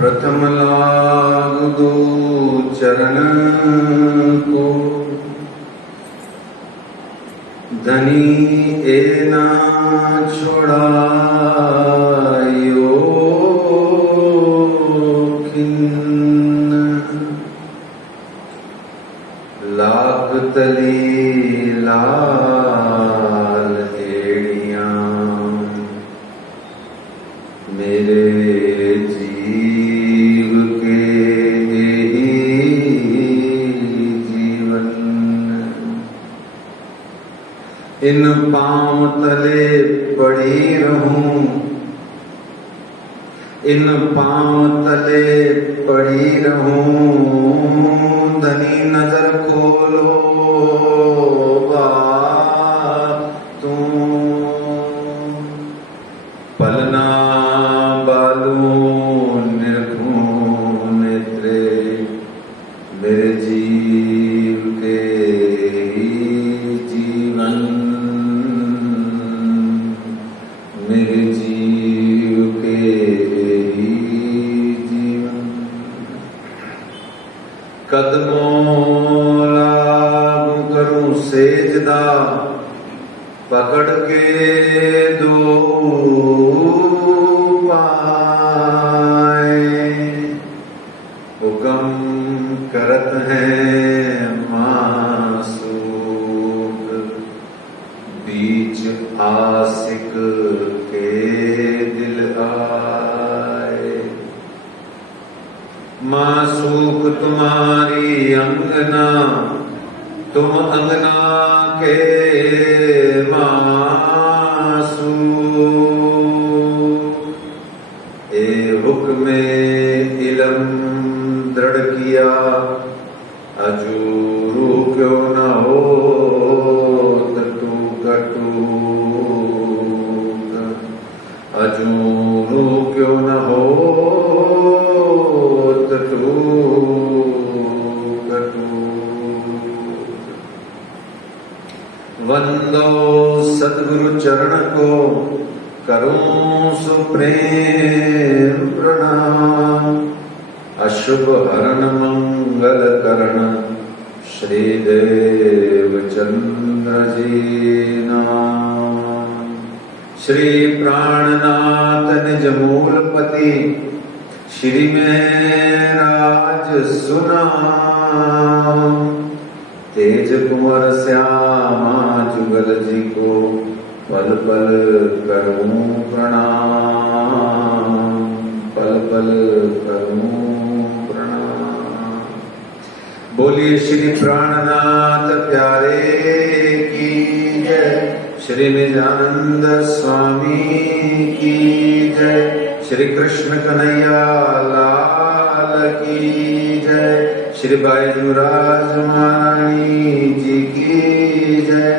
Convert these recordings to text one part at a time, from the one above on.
प्रथम लाग दो चरण को, धनी ए ना छोड़ायो खिन्न। लाख तली लाल एड़ियां मेरे जीव के जीवन। इन पांव तले पड़ी रहूं, इन पांव तले पड़ी रहूं। धनी नजर खोलो तू, पलना बालू निर्घुम नेत्रे मेरे जीव के जीवन। मेरे जीव के जीवन। कदमों लागू करूं सेजदा, पकड़ के दो पाए। हुक्म करत हैं मासूक, बीच आशिक के दिल आए। मासूक तुम्हारी अंगना, तुम अंगना के मासूक। ए हुक्मे इलम दृढ़ किया, अजूरू क्यों न हो टूक टूक। अजूरू क्यों न हो टूक टूक। वंदो सद्गुरु चरण को, करूं सुप्रेम प्रणाम। अशुभ हरण मंगल करण, श्री देव चंद्र जी नाम। श्री प्राणनाथ निज मूलपति, श्री में राज सुनाम। तेज कुंवर श्यामा जुगल जी को, पल पल करूं प्रणाम। पल पल करूं प्रणाम। बोलिए श्री प्राणनाथ प्यारे की जय। श्री निजानंद स्वामी की जय। श्री कृष्ण कन्हैया लाल की जय। श्री बैजूराज महारानी जी की जय।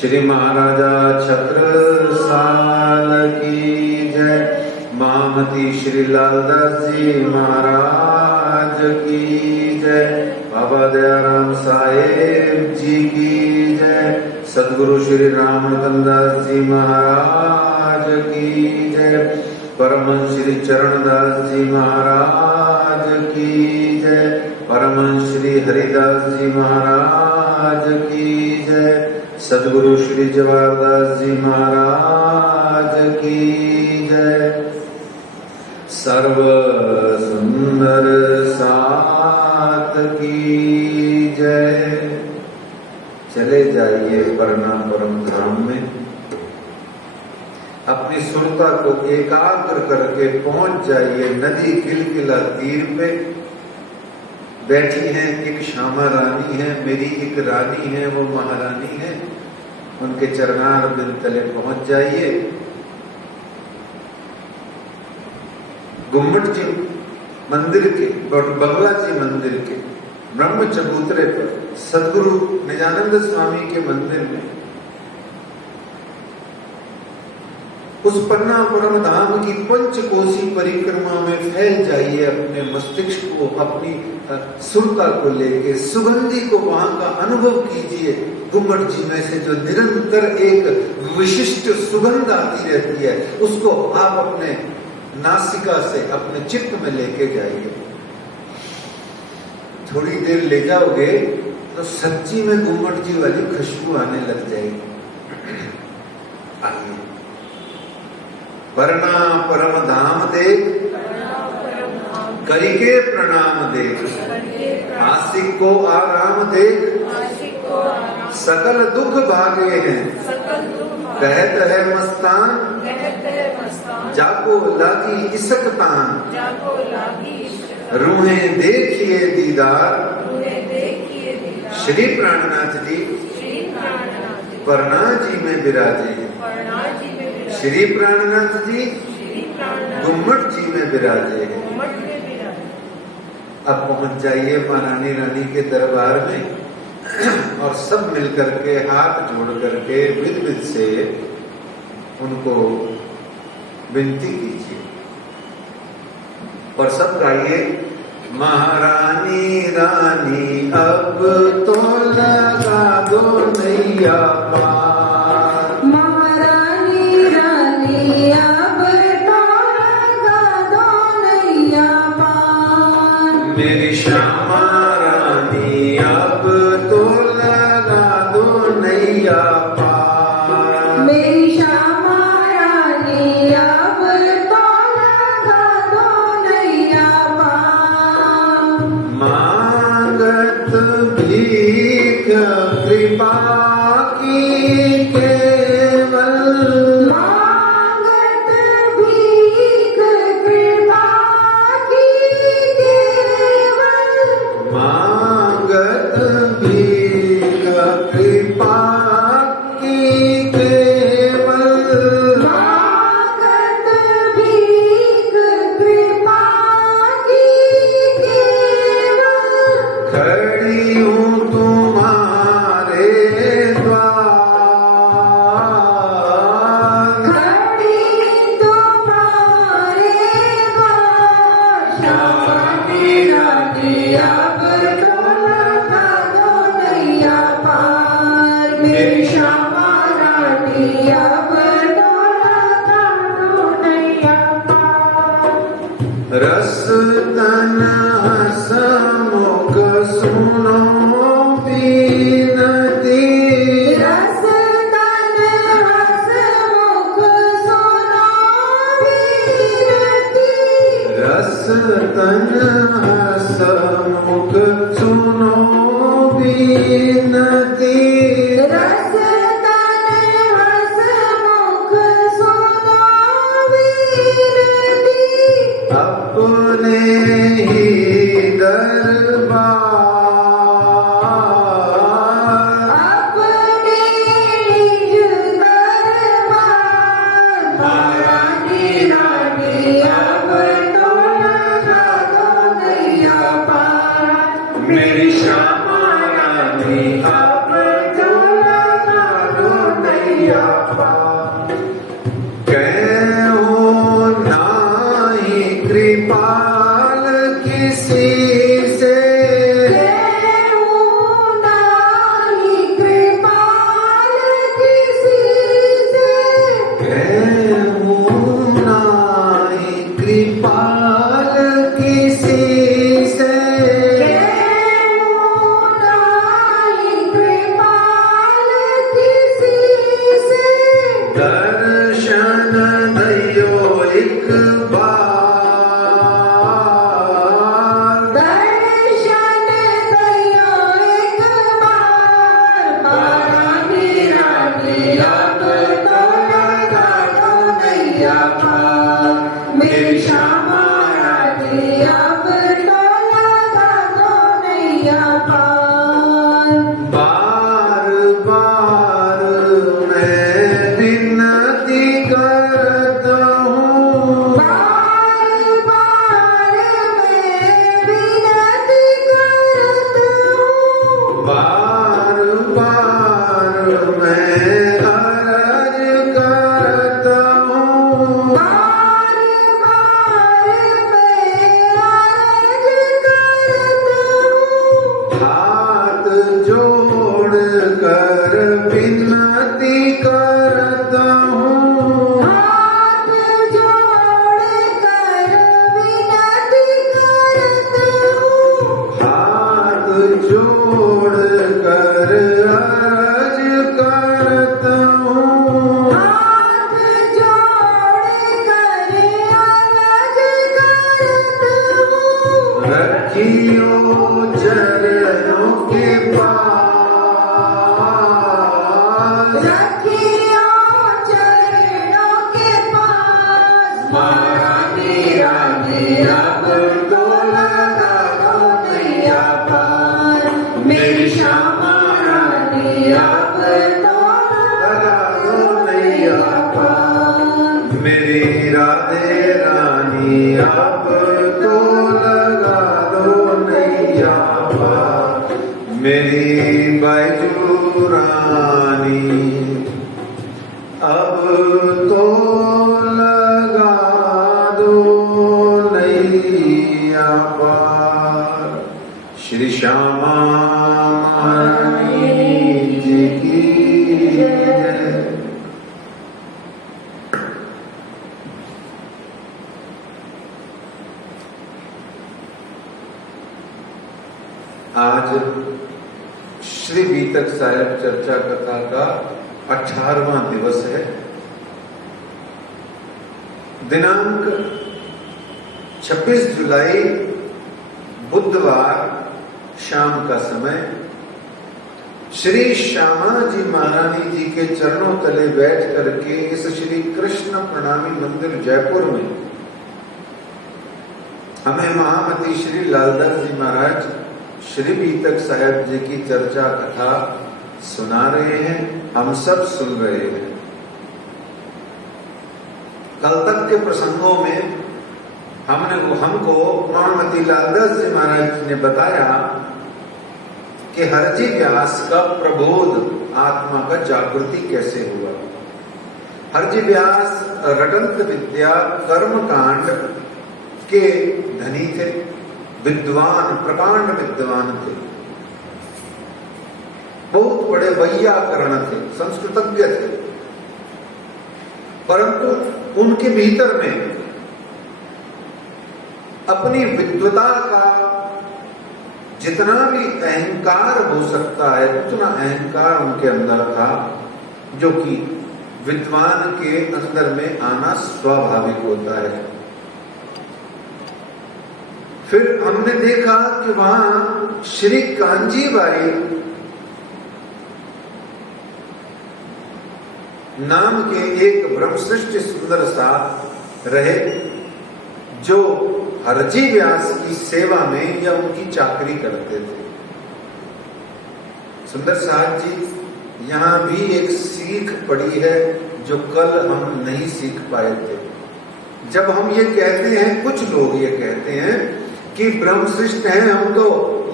श्री महाराजा छत्रसाल की जय। महामती श्री लालदास जी महाराज की जय। बाबा दयाराम साहेब जी की जय। सद्गुरु श्री रामनंदन दास जी महाराज की जय। परमहंस श्री चरणदास जी महाराज की जय। परमहंस श्री हरिदास जी महाराज की जय। सद्गुरु श्री जवाहरदास जी महाराज की जय। सर्व सुंदर सात की जय। चले जाइए परना परम धाम में, अपनी सुरता को एकाग्र करके पहुंच जाइए नदी किलकिला तीर पे। बैठी हैं एक श्यामा रानी है, मेरी एक रानी है, वो महारानी है। उनके चरणार बिंद तले पहुंच जाइए। गुम्मट जी मंदिर के, बंगला जी मंदिर के ब्रह्म चबूतरे पर, सद्गुरु निजानंद स्वामी के मंदिर में, उस पन्नापुरम धाम की पंचकोशी परिक्रमा में फैल जाइए। अपने मस्तिष्क को, अपनी सुरता को लेके सुगंधी को वहां का अनुभव कीजिए। गुम्मट जी में से जो निरंतर एक विशिष्ट सुगंध आती रहती है, उसको आप अपने नासिका से अपने चित्त में लेके जाइए। थोड़ी देर ले जाओगे तो सच्ची में गुम्मट जी वाली खुशबू आने लग जाएगी। आइए, परना परम धाम देख, करिके प्रणाम देख, आशिक को आराम देख, सकल दुख भागे हैं, कहत है मस्तान, जाको लागी इसकतान, रूहें देखिए दीदार, श्री प्राणनाथ जी परना जी में विराजे हैं। श्री प्राणनाथ जी गुम्मट जी में विराजे हैं। अब पहुंच जाइए महारानी रानी के दरबार में और सब मिलकर के हाथ जोड़ करके विध विध से उनको विनती कीजिए और सब गाइए, महारानी रानी अब तो लगा दो नैया पार, महारानी रानी अब तो लगा दो नैया पार, मेरी श्यामा रानी अब तो लगा दो नैया पार, मेरी श्यामा रानी अब तो लगा दो नैया पार, मांगत भीख कृपा की केवल, मांगत भीख कृपा की केवल, मांगत भीख कृपा की केवल, मांगत भीख कृपा की केवल, खड़ी हूँ तुम्हारे द्वार, खड़ी तुम्हारे द्वार, श्यामानी रानी अब तो लगा दो नैया पार, मेरी श्यामा रानी अब तो लगा दो नैया पार, रस तन हसमुख सुनो बीनती, रस तन हसमुख सुनो बीनती, रस तन हसमुख सुनो बीनती, रस तन हसमुख सुनो बीनती, अपने ही दरबार, अपने निज दरबार, महारानी रानी अब तो लगा दो नैया पार, मेरी श्यामा रानी अब तो लगा दो नैया पार, कहो नाहीं कृपाल किसी से, केहू नाही कृपाल किसी से, कहो नाहीं कृपाल किसी से, केहू नाही कृपाल किसी से, दर्शन दयो एक बार, दर्शन दयो एक बार, महारानी रानी अब तो लगा दो नैया पार, मेरी श्यामा रखियो चरणों के पास, रखियो चरणों के पास। महारानी रानी अब तो लगा दो नैया पार, मेरी श्यामा रानी अब तो लगा दो नैया पार। मेरी राधे रानी अब तो लगा दो नैया पार, मेरी बैजू रानी अब तो लगा दो नैया पार। श्री श्यामा महारानी जी की जय। आज श्री बीतक साहिब चर्चा कथा का 18वां दिवस है। दिनांक 26 जुलाई बुधवार शाम का समय श्री श्यामा जी महारानी जी के चरणों तले बैठ करके इस श्री कृष्ण प्रणामी मंदिर जयपुर में हमें महामती श्री लालदास जी महाराज श्री बीतक साहिब जी की चर्चा कथा सुना रहे हैं, हम सब सुन रहे हैं। कल तक के प्रसंगों में हमको महामती लालदास जी महाराज ने बताया कि हरजी व्यास का प्रबोध आत्मा का जागृति कैसे हुआ। हरजी व्यास रटंत विद्या कर्म कांड के धनी थे, विद्वान, प्रकांड विद्वान थे, बहुत बड़े वैयाकरण थे, संस्कृतज्ञ थे, परंतु उनके भीतर में अपनी विद्वता का जितना भी अहंकार हो सकता है उतना अहंकार उनके अंदर था, जो कि विद्वान के अंदर में आना स्वाभाविक होता है। फिर हमने देखा कि वहां श्री कांजीबाई नाम के एक ब्रह्मश्रेष्ठ सुंदर सा रहे, जो हरजी व्यास की सेवा में या उनकी चाकरी करते थे। सुंदर साहब जी, यहाँ भी एक सीख पड़ी है जो कल हम नहीं सीख पाए थे। जब हम ये कहते हैं, कुछ लोग ये कहते हैं कि ब्रह्म सृष्ट है, हम तो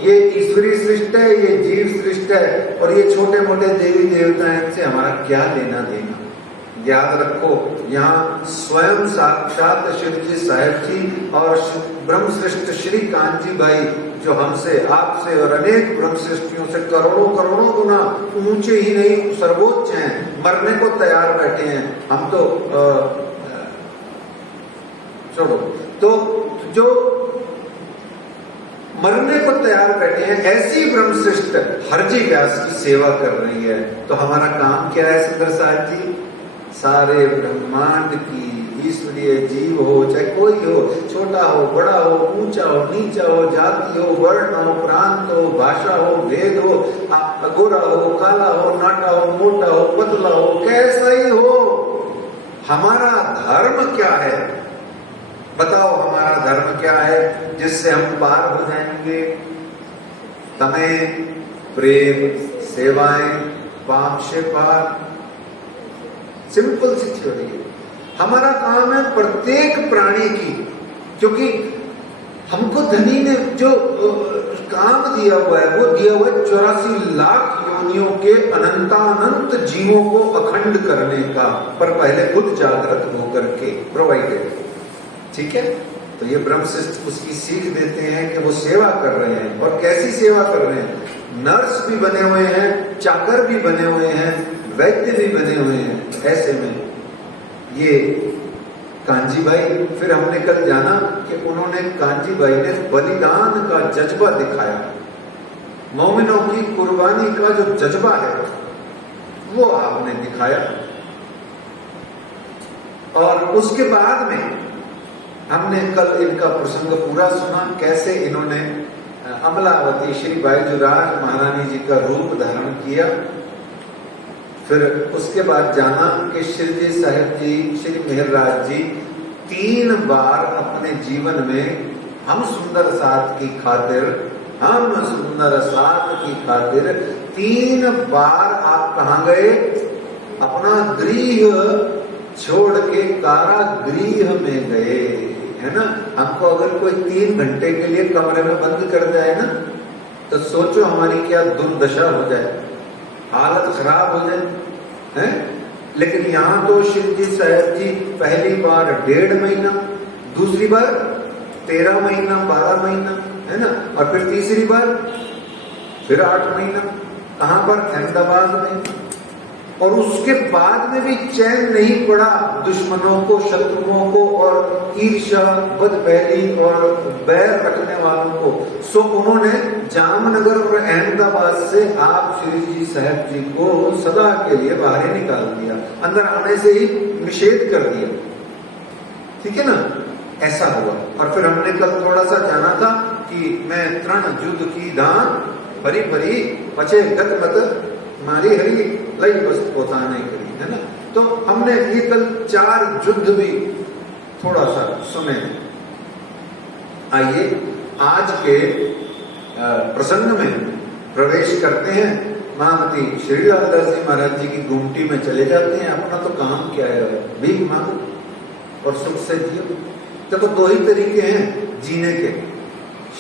ये ईश्वरी सृष्ट है, ये जीव सृष्ट है, और ये छोटे मोटे देवी देवता हैं, इनसे हमारा क्या लेना देना। याद रखो, यहाँ स्वयं साक्षात शिवजी साहिब जी और ब्रह्म सृष्ट श्री कांजीबाई जो हमसे, आपसे और अनेक ब्रह्म सृष्टियों से करोड़ों करोड़ों गुना ऊंचे ही नहीं सर्वोच्च हैं, मरने को तैयार बैठे हैं। हम तो छोड़ो, तो जो मरने को तैयार बैठे हैं, ऐसी ब्रह्मश्रेष्ठ हरजी व्यास की सेवा कर रही है। तो हमारा काम क्या है सुंदर साहब जी? सारे ब्रह्मांड की ईश्वरीय जीव हो, चाहे कोई हो, छोटा हो, बड़ा हो, ऊंचा हो, नीचा हो, जाति हो, वर्ण हो, प्रांत हो, भाषा हो, भेद हो, गोरा हो, काला हो, नाटा हो, मोटा हो, पतला हो, कैसा ही हो, हमारा धर्म क्या है? बताओ, हमारा धर्म क्या है जिससे हम पार हो जाएंगे? तमें, प्रेम, सेवाएं, पाप से पार। सिंपल सी थ्योरी है। हमारा काम है प्रत्येक प्राणी की, क्योंकि हमको धनी ने जो काम दिया हुआ है वो दिया हुआ है 84 लाख योनियों के अनंतानंत जीवों को अखंड करने का, पर पहले खुद जागृत होकर के प्रोवाइडेड। ठीक है, तो ये ब्रह्मशिष्ट उसकी सीख देते हैं कि वो सेवा कर रहे हैं, और कैसी सेवा कर रहे हैं? नर्स भी बने हुए हैं, चाकर भी बने हुए हैं, वैद्य भी बने हुए हैं। ऐसे में ये कांजीबाई, फिर हमने कल जाना कि उन्होंने, कांजीबाई ने बलिदान का जज्बा दिखाया, मोमिनों की कुर्बानी का जो जज्बा है वो आपने दिखाया। और उसके बाद में हमने कल इनका प्रसंग पूरा सुना, कैसे इन्होंने अमलावती श्री बायजूराज महारानी जी का रूप धारण किया। फिर उसके बाद जाना कि श्री जी साहिब जी, श्री मेहरराज जी 3 बार अपने जीवन में हम सुंदर साथ की खातिर, हम सुंदर साथ की खातिर 3 बार आप कहाँ गए? अपना गृह छोड़ के कारागृह में गए, है ना। हमको अगर कोई 3 घंटे के लिए कमरे में बंद कर जाए ना, तो सोचो हमारी क्या दुर्दशा हो जाए, हालत खराब हो जाए, है। लेकिन यहाँ तो शिव जी साहब जी पहली बार 1.5 महीना, दूसरी बार 13 महीना, 12 महीना, है ना, और फिर तीसरी बार फिर 8 महीना। कहाँ पर? अहमदाबाद में। और उसके बाद में भी चैन नहीं पड़ा दुश्मनों को, शत्रुओं को और ईर्ष्या, बदपहली और बैर रखने वालों को। सो उन्होंने जामनगर और अहमदाबाद से आप श्री जी साहब जी को सदा के लिए बाहर निकाल दिया, अंदर आने से ही निषेध कर दिया, ठीक है ना। ऐसा हुआ। और फिर हमने कल थोड़ा सा जाना था कि मैं तृण युद्ध की दान परी परी पचे गत मत मारी हरी लई बस पोता नहीं करी, है ना। तो हमने ये कल 4 युद्ध भी थोड़ा सा सुने। आइए आज के प्रसंग में प्रवेश करते हैं। महामती श्री लालदास जी महाराज जी की गुमटी में चले जाते हैं। अपना तो काम क्या है? भीख मांगो और सुख से जियो। देखो 2 ही तरीके हैं जीने के,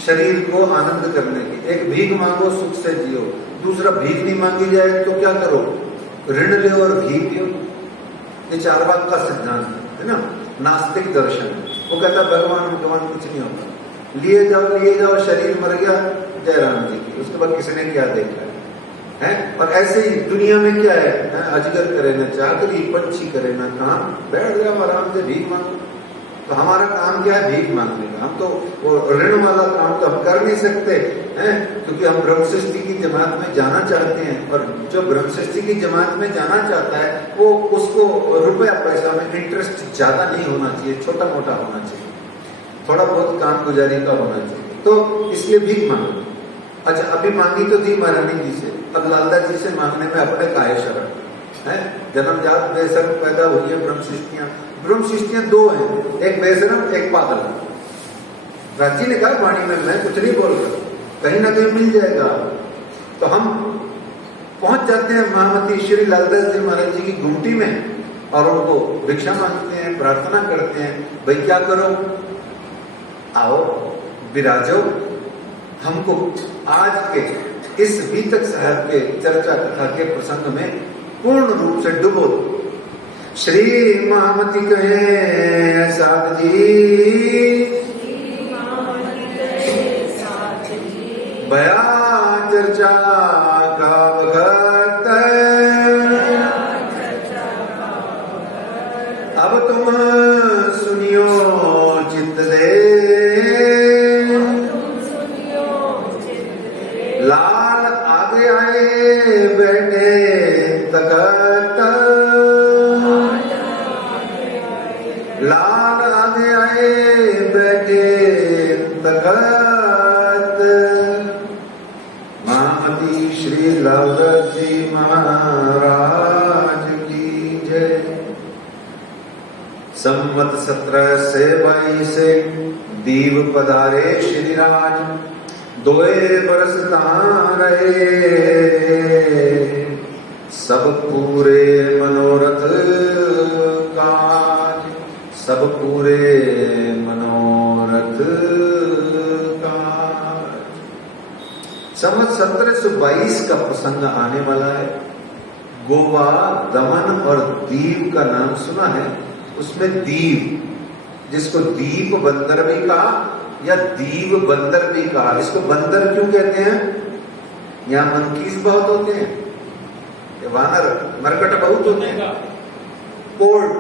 शरीर को आनंद करने के। एक भीख मांगो, सुख से जियो। दूसरा, भीख नहीं मांगी जाए तो क्या करो? ऋण ले और घी पियो। ये चारवाक का सिद्धांत है ना, नास्तिक दर्शन। वो कहता भगवान भगवान कुछ नहीं होगा, लिए जाओ, शरीर मर गया, जय राम जी की। उसके बाद किसी ने क्या देखा है? और ऐसे ही दुनिया में क्या है? अजगर करे ना चाकरी, पंछी करे ना काम, बैठ जाओ आराम से भीख मांगो। तो हमारा काम क्या है? भीख मांगने का। हम तो वो ऋण वाला काम तो हम कर नहीं सकते हैं, क्योंकि हम ब्रह्म सृष्टि की जमात में जाना चाहते हैं। और जो ब्रह्म सृष्टि की जमात में जाना चाहता है वो उसको रुपया पैसा में इंटरेस्ट ज्यादा नहीं होना चाहिए, छोटा मोटा होना चाहिए, थोड़ा बहुत काम गुजारी का होना चाहिए। तो इसलिए भीख मांगो। अच्छा, अभी मांगी तो थी महारानी जी से, अब लालदा जी से मांगने में अपने काहे शरण है। जन्मजात बेशर्म पैदा हुई है ब्रह्म सृष्टियां। ब्रह्म सृष्टियां 2 हैं, एक बेशर्म, एक पागल। राजी ने कहा वाणी में, मैं कुछ नहीं बोल रहा, कहीं ना कहीं मिल जाएगा। तो हम पहुंच जाते हैं महामती श्री लालदास जी महाराज जी की गुमटी में और उनको भिक्षा मांगते हैं, प्रार्थना करते हैं, भाई क्या करो, आओ विराजो, हमको आज के इस बीतक साहब के चर्चा कथा के प्रसंग में पूर्ण रूप से डुबो। श्री महामती कहे साध जी, बया चर्चा का वक्त, अब तुम सुनियो चित्त दे, लाल आगे आए बैठे तकत, लाल आगे आए बैठे तकत। महामती श्री लालदास जी महाराज की जय। संवत 1722 दीव पधारे श्री राज, 2 बरस तहां रहे, सब पूरे मनोरथ काज, सब पूरे मनोरथ काज। संवत 1722 का प्रसंग आने वाला है। गोवा, दमन और दीव का नाम सुना है। उसमें दीव, जिसको दीप बंदर भी कहा या दीव बंदर भी कहा। इसको बंदर क्यों कहते हैं? यहाँ मंकीज बहुत होते हैं, वानर मरकट बहुत होते हैं। पोर्ट,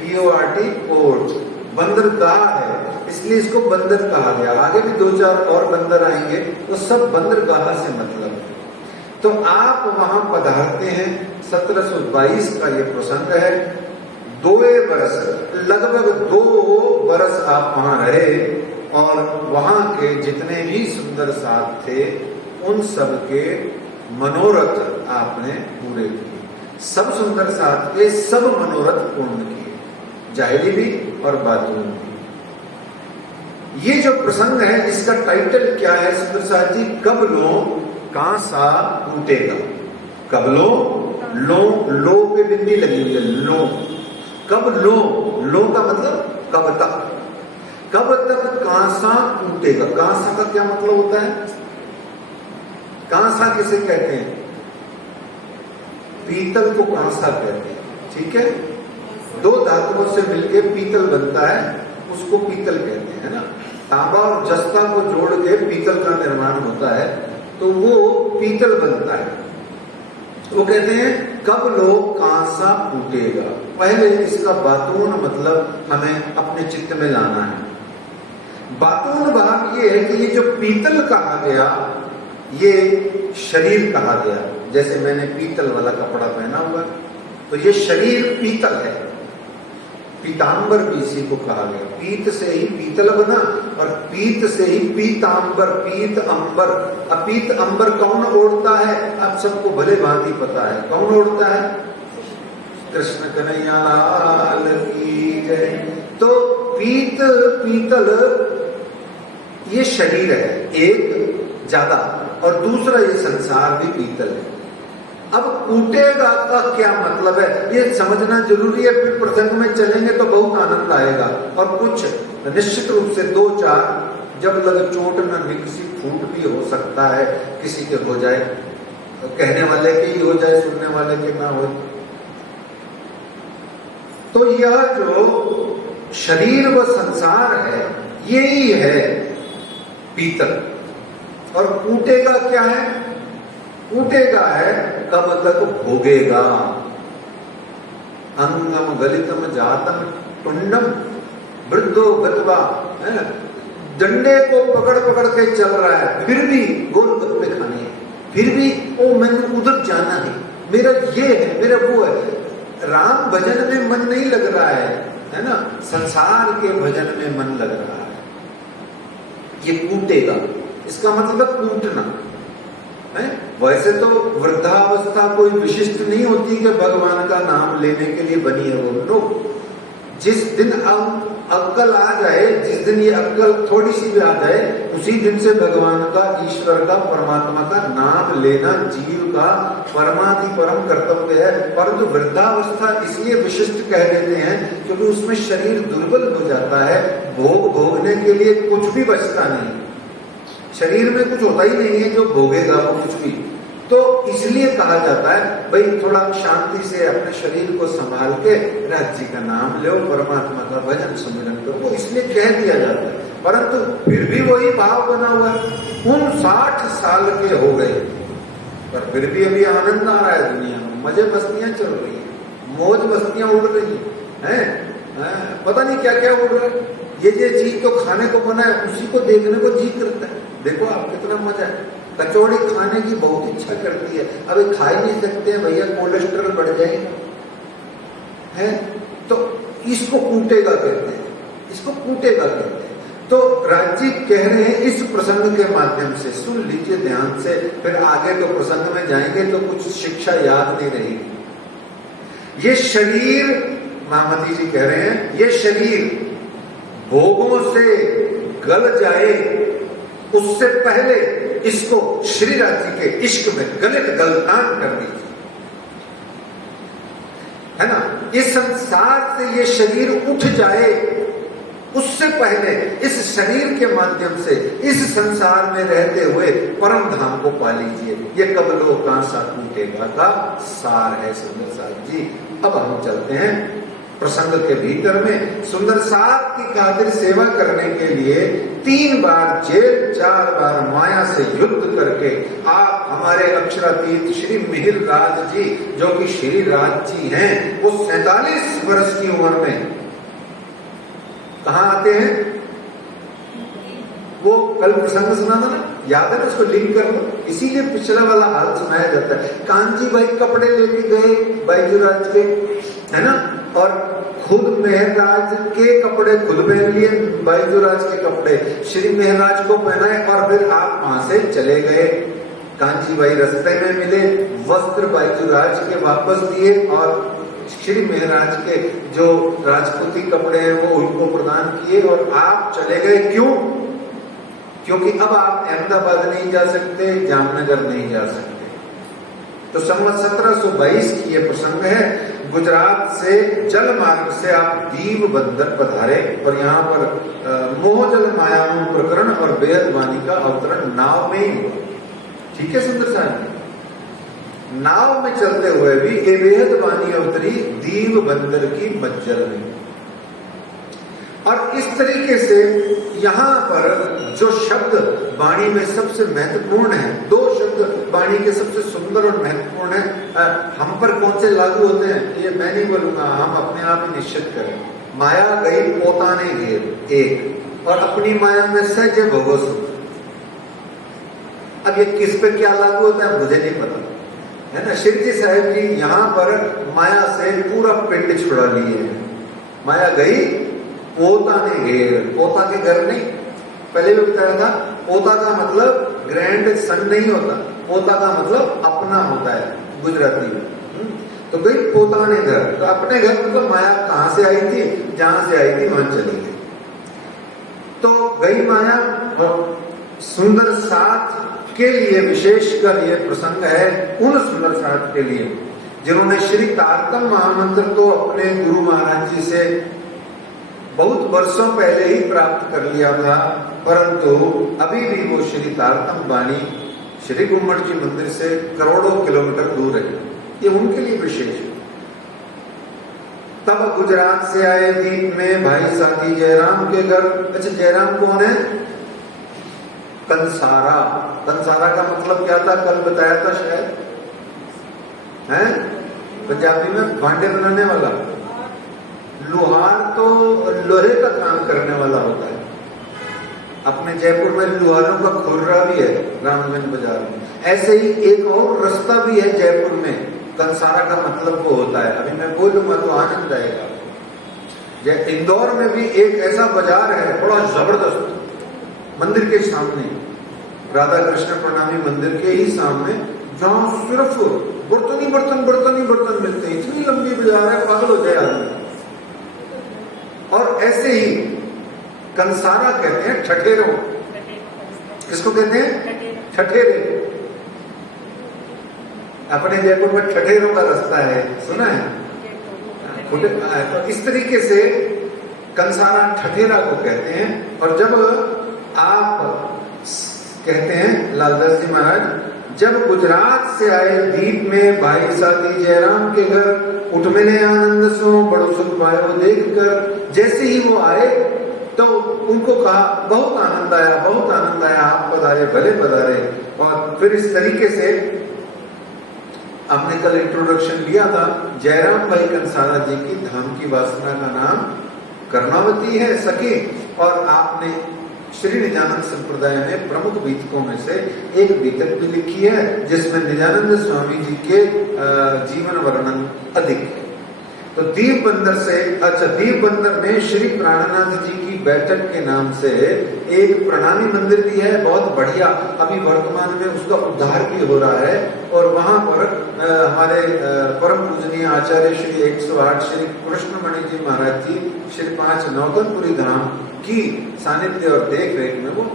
PORT, पोर्ट, बंदर गाह है, इसलिए इसको बंदर कहा गया। आगे भी 2-4 और बंदर आएंगे, वो सब बंदर गाह से मतलब है। तो आप वहां पधारते हैं। 1722 का ये प्रसंग है। 2 बरस, लगभग 2 बरस आप वहां रहे और वहां के जितने भी सुंदर साथ थे उन सब के मनोरथ आपने पूरे किए। सब सुंदर साथ के सब मनोरथ पूर्ण किए, जाहिली भी और बातून भी। ये जो प्रसंग है इसका टाइटल क्या है सुंदर साथ जी? कब लो कांसा टूटेगा। कब लो, लो पे बिंदी लगी हुई है, लो। कब लो का मतलब कब तक कांसा टूटेगा। कांसा का क्या मतलब होता है? कांसा किसे कहते हैं? पीतल को कांसा कहते हैं, ठीक है। 2 धातुओं से मिलकर पीतल बनता है, उसको पीतल कहते हैं, है ना। तांबा और जस्ता को जोड़ के पीतल का निर्माण होता है, तो वो पीतल बनता है। वो कहते हैं कब लो कांसा टूटेगा। पहले इसका बातून मतलब हमें अपने चित्त में लाना है। बातून भाव ये है कि ये जो पीतल कहा गया ये शरीर कहा गया। जैसे मैंने पीतल वाला कपड़ा पहना हुआ, तो ये शरीर पीतल है। पीतांबर भी इसी को कहा गया। पीत से ही पीतल बना और पीत से ही पीतांबर, पीत अंबर। अब पीत अंबर कौन ओढ़ता है? अब सबको भले भांति पता है कौन ओढ़ता है। कृष्ण कन्हैया लाल की जय। तो पीतल ये शरीर है एक ज्यादा, और दूसरा ये संसार भी पीतल है। अब टूटेगा का क्या मतलब है ये समझना जरूरी है, फिर प्रसंग में चलेंगे तो बहुत आनंद आएगा। और कुछ निश्चित रूप से 2-4 जब लग चोट न किसी फूट भी हो सकता है, किसी के हो जाए, कहने वाले के ही हो जाए, सुनने वाले के ना हो। तो यह जो शरीर व संसार है यही है पीतल। और टूटेगा क्या है? टूटेगा है कब तक भोगेगा। अंगम गलितम जातम टुंडम वृद्धो गतवा, है ना। डंडे को पकड़ के चल रहा है, फिर भी गोलगप्पे खाने हैं, फिर भी ओ मैंने उधर जाना है, मेरा ये है, मेरा वो है। राम भजन में मन नहीं लग रहा है ना, संसार के भजन में मन लग रहा है। ये टूटेगा, इसका मतलब टूटना है। वैसे तो वृद्धावस्था कोई विशिष्ट नहीं होती कि भगवान का नाम लेने के लिए बनी है वो। नो, जिस दिन अक्कल आ जाए, जिस दिन ये अक्कल थोड़ी सी भी आ जाए, उसी दिन से भगवान का, ईश्वर का, परमात्मा का नाम लेना जीव का परमाधि परम कर्तव्य है। परंतु वृद्धावस्था इसलिए विशिष्ट कह देते हैं क्योंकि उसमें शरीर दुर्बल हो जाता है, भोगने के लिए कुछ भी बचता नहीं, शरीर में कुछ होता ही नहीं है जो भोगेगा वो कुछ भी। तो इसलिए कहा जाता है भाई थोड़ा शांति से अपने शरीर को संभाल के राज्य का नाम लो, परमात्मा का भजन सुमिरन करो, वो इसलिए कह दिया जाता है। परंतु फिर भी वही भाव बना हुआ है। उन 60 साल के हो गए पर फिर भी अभी आनंद आ रहा है दुनिया में, मजे मस्तियां चल रही है, मौज मस्तियां उड़ रही है, पता नहीं क्या क्या उड़ रहा है। ये चीज तो खाने को बना है, उसी को देखने को जी करता है। देखो आप कितना मजा है। कचौड़ी खाने की बहुत इच्छा करती है, अभी खा ही नहीं सकते हैं भैया, कोलेस्ट्रॉल बढ़ जाएगा, है तो इसको कूटेगा कहते हैं, इसको कूटेगा कहते हैं। तो राज्य कह रहे हैं इस प्रसंग के माध्यम से, सुन लीजिए ध्यान से, फिर आगे तो प्रसंग में जाएंगे तो कुछ शिक्षा याद नहीं रहेगी। ये शरीर, महामती जी कह रहे हैं, ये शरीर भोगों से गल जाए उससे पहले इसको श्री राज्य के इश्क में गलतान कर दीजिए, है ना। इस संसार से ये शरीर उठ जाए उससे पहले इस शरीर के माध्यम से इस संसार में रहते हुए परम धाम को पा लीजिए। ये कबलो कांसा टूटेगा का सार है सुंदर साथ जी। अब हम चलते हैं प्रसंग के भीतर में। सुंदर साथ की खातिर सेवा करने के लिए 3 बार जेल, 4 बार माया से युद्ध करके आप हमारे अक्षरातीत श्री मिहिर राज जी, जो कि श्री राज जी हैं, वो 47 वर्ष की उम्र में कहाँ आते हैं? वो कल प्रसंग सुना था ना, याद है ना, उसको लिंक कर लो, इसीलिए पिछला वाला हाल सुनाया जाता है। कांजी भाई कपड़े लेके गए बाईजू राज के, है ना, और खुद मेहराज के कपड़े खुद पहन लिए, बायजूराज के कपड़े श्री मेहराज को पहनाए और फिर आप वहां से चले गए। कांची भाई रास्ते में मिले, वस्त्र बायजूराज के वापस दिए और श्री मेहराज के जो राजपूती कपड़े हैं वो उनको प्रदान किए और आप चले गए। क्यों? क्योंकि अब आप अहमदाबाद नहीं जा सकते, जामनगर नहीं जा सकते। तो संवत 1722 की ये प्रसंग है। गुजरात से जल मार्ग से आप दीव बंदर पधारे और यहाँ पर मोहजल मायामू प्रकरण और बेहद वाणी का अवतरण नाव में ही हुआ। ठीक है सुंदर साहब, नाव में चलते हुए भी ये बेहद वाणी अवतरी दीव बंदर की मज्जर में। और इस तरीके से यहाँ पर जो शब्द वाणी में सबसे महत्वपूर्ण है, दो शब्द वाणी के सबसे सुंदर और महत्वपूर्ण है, हम पर कौन से लागू होते हैं ये मैं नहीं बोलूंगा, हम अपने आप ही निश्चित करें। माया गई पोताने घेर एक, और अपनी माया में सहज भोगो सुख। अब ये किस पे क्या लागू होता है मुझे नहीं पता, है ना। शिवजी साहब जी यहाँ पर माया से पूरा पिंड छुड़ा लिए हैं। माया गई पोता ने घेर, पोता के घर नहीं, पहले भी बताया था, पोता का मतलब ग्रैंड सन नहीं होता, पोता का मतलब अपना होता है गुजराती में। तो गई पोता ने घर, तो अपने घर में तो माया कहां से आई थी, जहां से आई थी वहां चली गई। तो गई माया। और सुंदर साथ के लिए विशेषकर ये प्रसंग है उन सुंदर साथ के लिए जिन्होंने श्री तारतम महामंत्र तो अपने गुरु महाराज जी से बहुत वर्षों पहले ही प्राप्त कर लिया था, परंतु अभी भी वो श्री तारतम वाणी श्री गुम्मट जी मंदिर से करोड़ों किलोमीटर दूर है। ये उनके लिए विशेष है। तब गुजरात से आए दीप में भाई साथी जयराम के घर। अच्छा, जयराम कौन है? कंसारा। कंसारा का मतलब क्या था, कल बताया था शायद, है पंजाबी में भांडे बनाने वाला। लोहार तो लोहे का काम करने वाला होता है। अपने जयपुर में लोहारों का खुर्रा भी है रामगंज बाजार में। ऐसे ही एक और रास्ता भी है जयपुर में, कंसारा का मतलब वो होता है। अभी मैं बोलूंगा तो आनंद आएगा। इंदौर में भी एक ऐसा बाजार है बड़ा जबरदस्त, मंदिर के सामने, राधा कृष्ण प्रणामी मंदिर के ही सामने, जहां सिर्फ बर्तन ही बर्तन, बर्तन ही बर्तन मिलते हैं। इतनी लंबी बाजार है, पागल हो जाए आदमी। और ऐसे ही कंसारा कहते हैं ठठेरों। किसको कहते हैं? ठठेरे। अपने जयपुर में ठठेरों का रास्ता है, सुना है? तो इस तरीके से कंसारा ठठेरा को कहते हैं। और जब आप कहते हैं लालदास जी महाराज, जब गुजरात से आए दीप में भाई साथी जयराम के घर, उठ मिले आनंद सो बड़ो सुख पायो देख कर। जैसे ही वो आए तो उनको कहा बहुत आनंद आया, बहुत आनंद आया, आप पधारे, भले पधारे। और फिर इस तरीके से हमने कल इंट्रोडक्शन लिया था, जयराम भाई कंसारा जी की धाम की वासना का नाम कर्णावती है सखी। और आपने श्री निजानंद संप्रदाय में प्रमुख बीतकों में से एक बीतक भी लिखी है जिसमें निजानंद स्वामी जी के जीवन वर्णन अधिक है। तो दीप बंदर से, अच्छा, दीप बंदर में श्री प्राणनाथ जी की बैठक के नाम से एक प्रणामी मंदिर भी है, बहुत बढ़िया। अभी वर्तमान में उसका उद्धार भी हो रहा है। और वहां पर हमारे परम पूजनीय आचार्य श्री 108 श्री कृष्णमणि जी महाराज जी श्री 5 नौतनपुरी धाम की सानिध्य और देख रेख में वो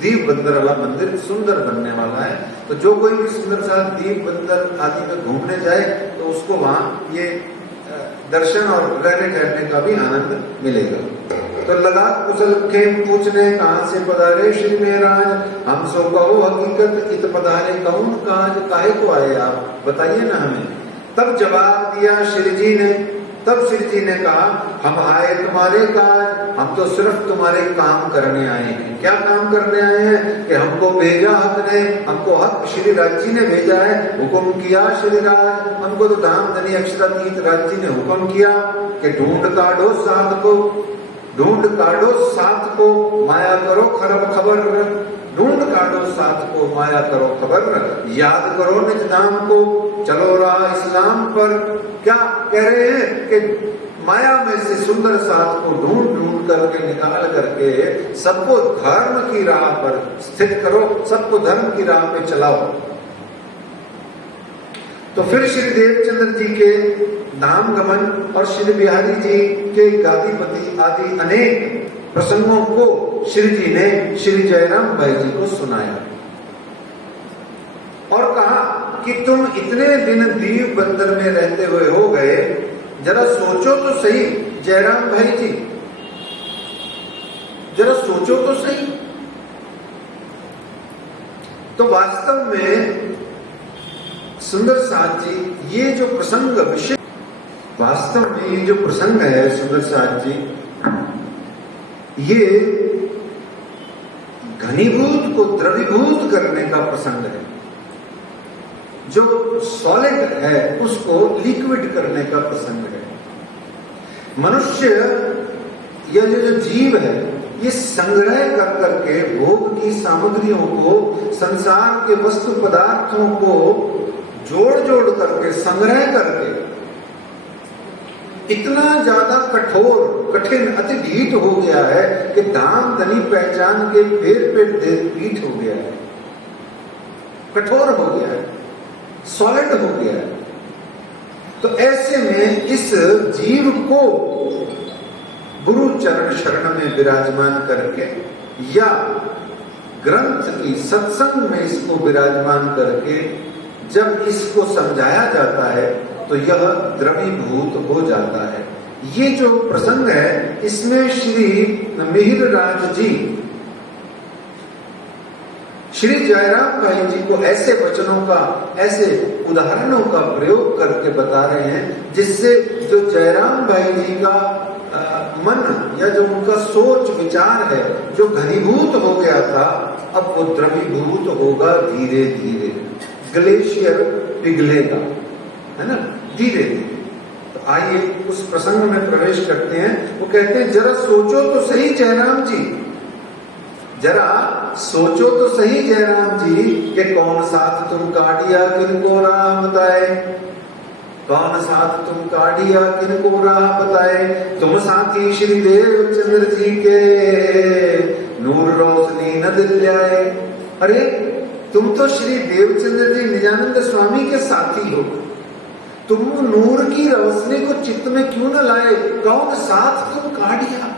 दीप बंदर वाला मंदिर सुंदर बनने वाला है। तो जो कोई भी सुंदर सा दीप बंदर आदि में घूमने जाए तो उसको वहां ये दर्शन और रहने ठहरने का भी आनंद मिलेगा। तो लगा कुशल के पूछने कहां से पधारे श्री महाराज, हम सो कहो हकीकत इत पधारे कौन काज, काहे को आए आप, बताइए ना हमें। तब जवाब दिया श्री जी ने, तब श्री जी ने कहा, हम आए तुम्हारे काज, हम तो सिर्फ तुम्हारे काम करने आए हैं। क्या काम करने आए हैं? कि हमको भेजा हक ने, हमको हक श्री राज जी ने भेजा है, हुक्म किया श्री राज, हमको तो धाम धनी अक्षरातीत राज जी ने हुक्म किया कि ढूंढ काढ़ो साथ को, ढूंढ काढ़ो साथ को, माया करो खरब खबर, ढूंढ काढ़ो साथ को, माया करो खबर, याद करो निज नाम को, चलो राह इस्लाम पर। क्या कह रहे हैं कि माया में से सुंदर साथ को ढूंढ ढूंढ करके निकाल करके सबको धर्म की राह पर स्थित करो, सबको धर्म की राह पे चलाओ। तो फिर श्री देवचंद्र जी के धाम गमन और श्री बिहारी जी के गादीपति आदि अनेक प्रसंगों को श्री जी ने श्री जयराम भाई जी को सुनाया और कहा कि तुम इतने दिन दीव बंदर में रहते हुए हो गए, जरा सोचो तो सही जयराम भाई जी, जरा सोचो तो सही। तो वास्तव में सुंदर साथ जी ये जो प्रसंग विषय, वास्तव में ये जो प्रसंग है सुंदर साथ जी, ये घनीभूत को द्रवीभूत करने का प्रसंग है। जो सॉलिड है उसको लिक्विड करने का प्रसंग है। मनुष्य या जो जीव है ये संग्रह कर करके भोग की सामग्रियों को, संसार के वस्तु पदार्थों को जोड़ जोड़ करके, संग्रह करके इतना ज्यादा कठोर, कठिन, अति ढीठ हो गया है कि धाम धनी पहचान के फेर पे पीठ हो गया है, कठोर हो गया है, सॉलिड हो गया है। तो ऐसे में इस जीव को गुरु चरण शरण में विराजमान करके या ग्रंथ की सत्संग में इसको विराजमान करके जब इसको समझाया जाता है तो यह द्रवीभूत हो जाता है। ये जो प्रसंग है इसमें श्री मिहिर राज जी श्री जयराम भाई जी को ऐसे वचनों का, ऐसे उदाहरणों का प्रयोग करके बता रहे हैं जिससे जो जयराम भाई जी का मन या जो उनका सोच विचार है जो घनीभूत हो गया था अब वो द्रवीभूत होगा धीरे धीरे, ग्लेशियर पिघलेगा, है ना, धीरे धीरे। तो आइए उस प्रसंग में प्रवेश करते हैं। वो कहते हैं जरा सोचो तो सही जयराम जी, जरा सोचो तो सही जयराम जी कि कौन साथ तुम काटिया किनको राह बताए, कौन साथ तुम काटिया किनको राह बताए। तुम साथी श्री देवचंद्र जी के नूर रोशनी न दिल जाए। अरे तुम तो श्री देवचंद्र जी निजानंद स्वामी के साथी हो, तुम नूर की रोशनी को चित्त में क्यों न लाए, कौन साथ तुम काटिया।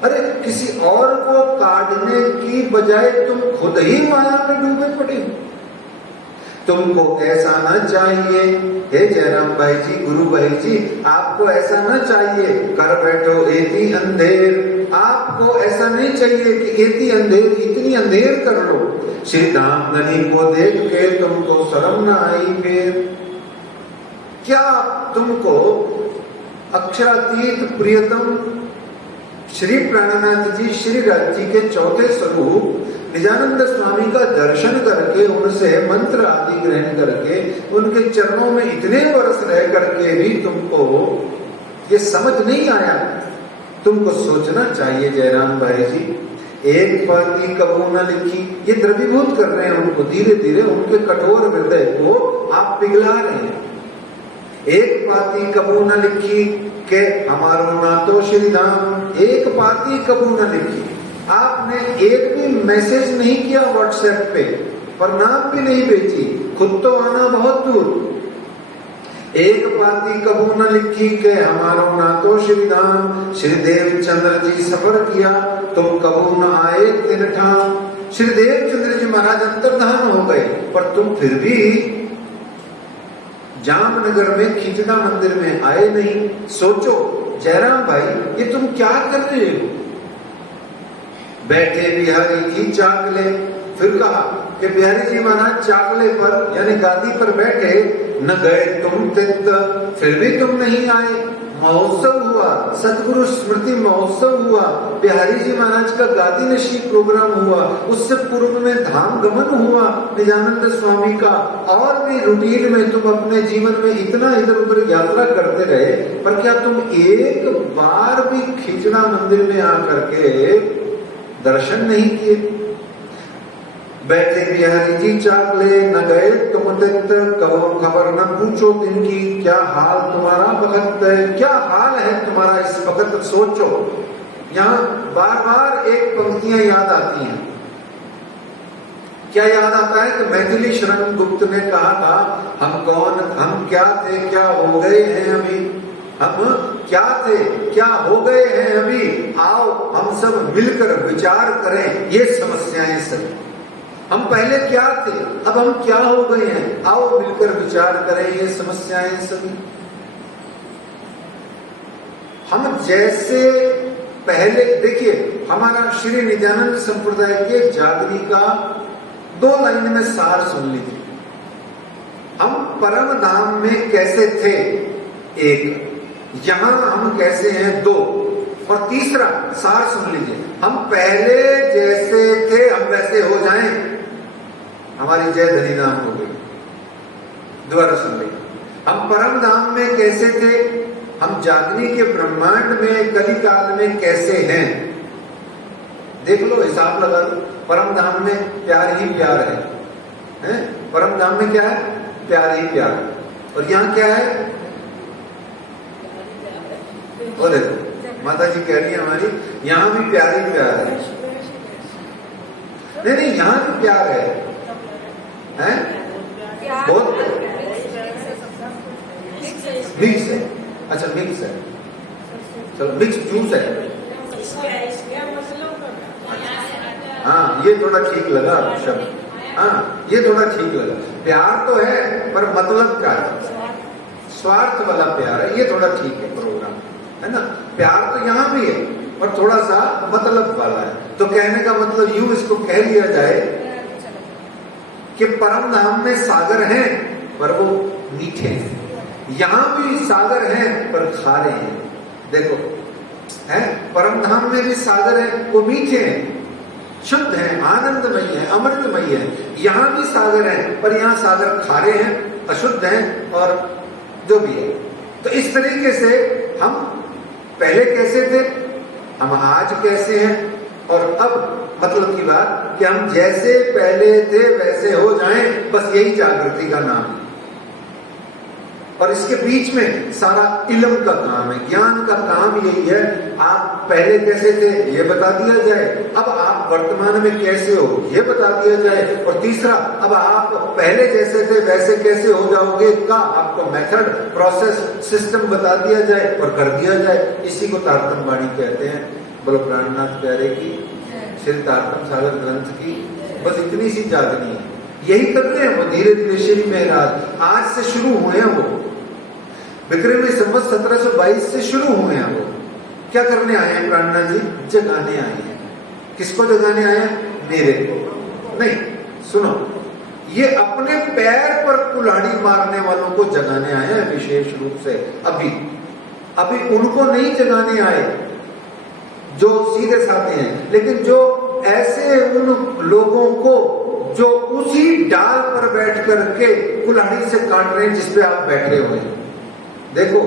अरे किसी और को काटने की बजाय तुम खुद ही माया में डूबे पड़े। तुमको ऐसा न चाहिए हे जयराम भाई जी, गुरु भाई जी, आपको ऐसा न चाहिए कर बैठो एती अंधेर, आपको ऐसा नहीं चाहिए कि एती अंधेर, इतनी अंधेर कर लो। श्री धाम धनी को देख के तुमको शर्म न आई फिर, क्या तुमको अक्षरातीत प्रियतम श्री प्राणनाथ जी श्री राज जी के चौथे स्वरूप निजानंद स्वामी का दर्शन करके, उनसे मंत्र आदि ग्रहण करके, उनके चरणों में इतने वर्ष रह करके भी तुमको ये समझ नहीं आया। तुमको सोचना चाहिए जयराम भाई जी, एक पाती कबू न लिखी, ये द्रवीभूत कर रहे हैं उनको, धीरे धीरे उनके कठोर हृदय को आप पिघला रहे हैं। एक पाती कबू न लिखी के हमारो ना तो श्री धाम, एक पाती कबू न लिखी, आपने एक भी मैसेज नहीं किया व्हाट्सएप पे, पर नाम भी नहीं भेजी, खुद तो आना बहुत दूर। एक पाती कबू न लिखी के हमारो ना तो श्री धाम, श्री देवचंद्र जी सफर किया तुम कबू न आए तिन ठाम। श्री देवचंद्र जी महाराज अंतर्धान हो गए पर तुम फिर भी जामनगर में खिचड़ा मंदिर में आए नहीं। सोचो जयराम भाई ये तुम क्या कर रहे हो। बैठे बिहारी की चाकले, फिर कहा कि बिहारी जी महाराज चाकले पर यानी गादी पर बैठे, न गए तुम तित, फिर भी तुम नहीं आए। महोत्सव हुआ, सतगुरु स्मृति महोत्सव हुआ, बिहारी जी महाराज का गादी नशी प्रोग्राम हुआ, उससे पूर्व में धाम गमन हुआ निजानंद स्वामी का, और भी रूटीन में तुम अपने जीवन में इतना इधर उधर यात्रा करते रहे, पर क्या तुम एक बार भी खिचड़ा मंदिर में आकर के दर्शन नहीं किए। बैठे बिहारी जी चाकले न गए तुम तित, कहो खबर न पूछो तिनकी, क्या हाल तुम्हारा भगत है, क्या हाल है तुम्हारा इस वक्त सोचो। यहाँ बार बार एक पंक्तियां याद आती हैं। क्या याद आता है कि मैथिली शरण गुप्त ने कहा था, हम कौन, हम क्या थे, क्या हो गए हैं अभी, हम क्या थे, क्या हो गए हैं अभी, आओ हम सब मिलकर विचार करें ये समस्याएं सब। हम पहले क्या थे, अब हम क्या हो गए हैं, आओ मिलकर विचार करें ये समस्याएं सभी। हम जैसे पहले, देखिए हमारा श्री नित्यानंद संप्रदाय के जागरी का 2 लाइन में सार सुन लीजिए। हम परम धाम में कैसे थे, एक, यहां हम कैसे हैं, 2, और तीसरा सार सुन लीजिए, हम पहले जैसे थे हम वैसे हो जाएं, हमारी जय धनी नाम हो गई। दोबारा सुन लीजिए, हम परम धाम में कैसे थे, हम जागनी के ब्रह्मांड में कली काल में कैसे हैं। देख लो, हिसाब लगा लो। परम धाम में प्यार ही प्यार है? परम धाम में क्या है, प्यार ही प्यार, और यहाँ क्या है, वो देखो माता जी कह रही है हमारी, यहाँ भी प्यार ही प्यार है। नहीं, यहाँ भी प्यार है, हैं? बहुत मिक्स है। अच्छा मिक्स है, चलो मिक्स जूस है। हाँ ये थोड़ा ठीक लगा शब्द, हाँ ये थोड़ा ठीक लगा। प्यार तो है पर मतलब क्या है, स्वार्थ वाला प्यार है, ये थोड़ा ठीक है प्रोग्राम, है ना। प्यार तो यहाँ भी है और थोड़ा सा मतलब वाला है। तो कहने का मतलब यूं इसको कह लिया जाए कि परम धाम में सागर हैं पर वो मीठे हैं, यहाँ भी सागर हैं पर खारे हैं। देखो है, परम धाम में भी सागर है, वो मीठे हैं, शुद्ध है, आनंदमयी है, अमृतमयी है। यहाँ भी सागर है पर यहाँ सागर खारे हैं, अशुद्ध हैं, और जो भी है। तो इस तरीके से हम पहले कैसे थे, हम आज कैसे हैं, और अब मतलब की बात कि हम जैसे पहले थे वैसे हो जाएं, बस यही जागृति का नाम है। और इसके बीच में सारा इल्म का काम है, ज्ञान का काम यही है। आप पहले कैसे थे ये बता दिया जाए, अब आप वर्तमान में कैसे हो ये बता दिया जाए, और तीसरा अब आप पहले जैसे थे वैसे कैसे हो जाओगे का आपको मेथड, प्रोसेस, सिस्टम बता दिया जाए और कर दिया जाए। इसी को तारतम वाणी कहते हैं। बोलो प्राणनाथ प्यारे की, श्री तारतम सागर ग्रंथ की बस इतनी सी जागनी है। यही कर रहे हैं वो धीरे धीरे श्री महाराज। आज से शुरू हुए हैं वो, विक्रमी संवत 1722 से शुरू हुए हैं वो। क्या करने आए हैं प्राणनाथ जी, जगाने आए हैं। किसको जगाने आए हैं, मेरे को नहीं। सुनो, ये अपने पैर पर कुल्हाड़ी मारने वालों को जगाने आए हैं विशेष रूप से। अभी उनको नहीं जगाने आए जो सीधे साधे हैं, लेकिन जो ऐसे उन लोगों को जो उसी डाल पर बैठ करके कुल्हाड़ी से काट रहे हैं जिस पे आप बैठे हुए हैं। देखो,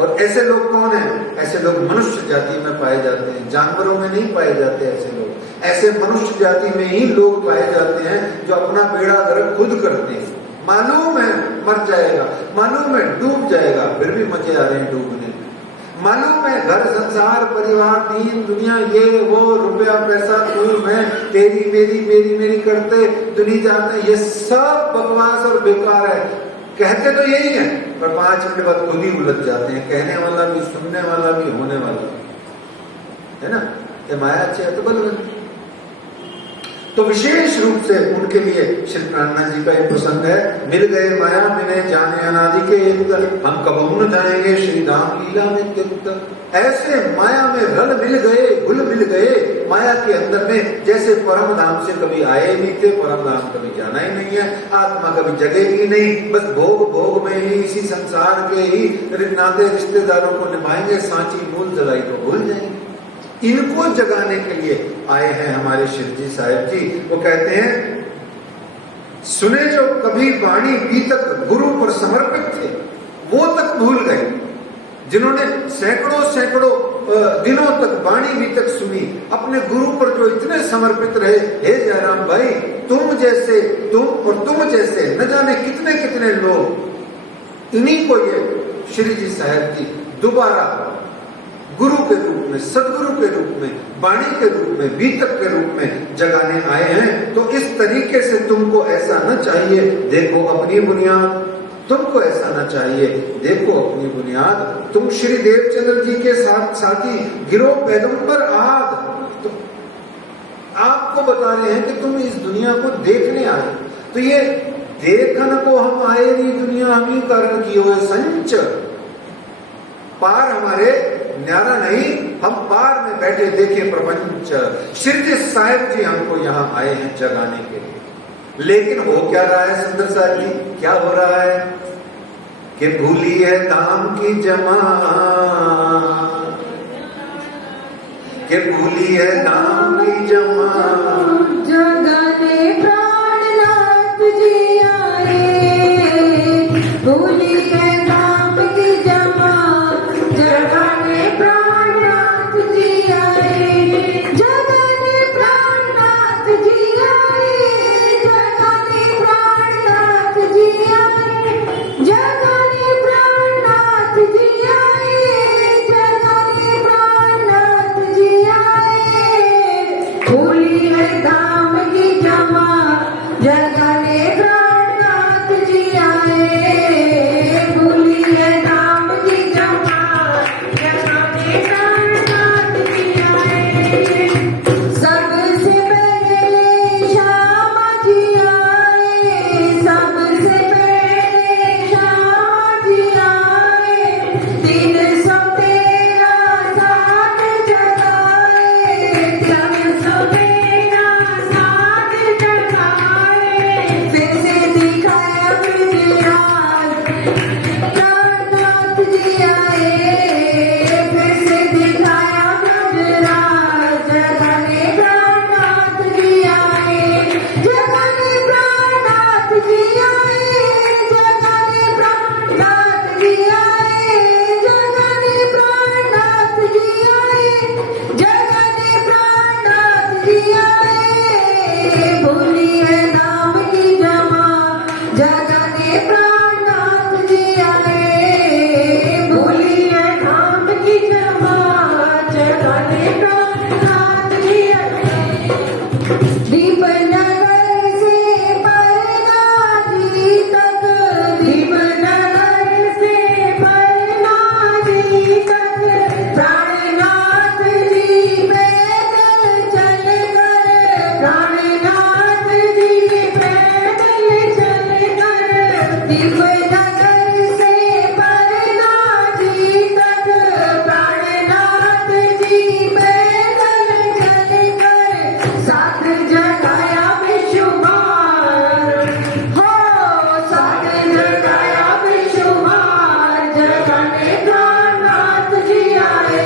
और ऐसे लोग कौन हैं, ऐसे लोग मनुष्य जाति में पाए जाते हैं, जानवरों में नहीं पाए जाते। ऐसे लोग, ऐसे मनुष्य जाति में ही लोग पाए जाते हैं जो अपना बेड़ा गर्क खुद करते हैं। मालूम है मर जाएगा, मालूम है डूब जाएगा, फिर भी मजे आ रहे हैं डूबने। मालूम है घर संसार परिवार दीन दुनिया ये वो रुपया पैसा तू मैं तेरी मेरी करते दुनिया जाते, ये सब बकवास और बेकार है। कहते तो यही है पर 5 मिनट बाद खुद ही उलझ जाते हैं। कहने वाला भी, सुनने वाला भी, होने वाला है ना। ये माया अच्छे है तो बल। तो विशेष रूप से उनके लिए श्री प्राणनाथ जी का एक प्रसंग है। मिल गए माया मिले जाने अनादि के युक्त, हम कब न जाएंगे श्री धाम लीला में युक्त। ऐसे माया में रल मिल गए, घुल मिल गए माया के अंदर में, जैसे परम धाम से कभी आए नहीं थे, परम धाम कभी जाना ही नहीं है, आत्मा कभी जगेगी नहीं, बस भोग में ही इसी संसार के ही नाते रिश्तेदारों को निभाएंगे, सांची मूल जलाई को भूल जाएंगे। इनको जगाने के लिए आए हैं हमारे शिवजी साहिब जी। वो कहते हैं, सुने जो कभी वाणी बीतक गुरु पर समर्पित थे, वो तक भूल गए। जिन्होंने सैकड़ों दिनों तक वाणी भी तक सुनी, अपने गुरु पर जो इतने समर्पित रहे, हे जयराम भाई तुम जैसे तुम और तुम जैसे न जाने कितने कितने लोग, इन्हीं को ये श्री जी साहब जी दोबारा गुरु के रूप में, सदगुरु के रूप में, वाणी के रूप में, बीतक के रूप में जगाने आए हैं। तो इस तरीके से तुमको ऐसा न चाहिए, देखो अपनी बुनियाद, तुमको ऐसा न चाहिए, देखो अपनी बुनियाद। तुम श्री देवचंद्र जी के साथ साथी गिरो पैगंबर आद, तो आपको बता रहे हैं कि तुम इस दुनिया को देखने आए। तो ये देखन को हम आए नहीं, दुनिया हम ही कारण की हो संच, पार हमारे न्यारा नहीं, हम पार में बैठे देखे प्रपंच। श्री जी साहब जी हमको यहाँ आए हैं जगाने के लिए। लेकिन हो क्या रहा है सुंदर साहब जी, क्या हो रहा है कि भूली है दाम की जमा, कि भूली है दाम की जमा, जगाने प्राणनाथ जी आए, भूली है दाम की जमा, जगाने प्राणनाथ जी आए, जगाने प्राणनाथ जी आए, जगाने प्राणनाथ जी आए, जगाने प्राणनाथ जी आए, जगाने प्राणनाथ जी आए, भूली है दाम की जमा, जगाने प्राणनाथ जी आए, भूली है दाम की जमा, जगाने प्राणनाथ जी आए। सबसे पहले श्यामा जी आए, सबसे पहले श्यामा जी आए, 313 साथ जगाए, 313 साथ जगाए, फिर से दिखाया विराज, प्राणनाथ जी आए, फिर से दिखाया विराज, जगाने प्राणनाथ जी आए, जगाने प्राणनाथ जी आए, जगाने प्राणनाथ जी आए, जगाने प्राणनाथ जी आए, जगाने प्राणनाथ जी आए, भूली है नाम की जमा, जगाने प्राणनाथ जी आए, भूली है नाम की जमा, जगाने प्राणनाथ जी आए। दीपनगर से परनाजी तक, दीपनगर से परनाजी तक, प्राणनाथ जी पैदल चल कर, प्राणनाथ जी पैदल चल कर, दीपनगर से परनाजी तक, प्राणनाथ जी पैदल चल कर, साथ जगाया बेशुमार, हो साथ जगाया बेशुमार, जगाने प्राणनाथ जी आए,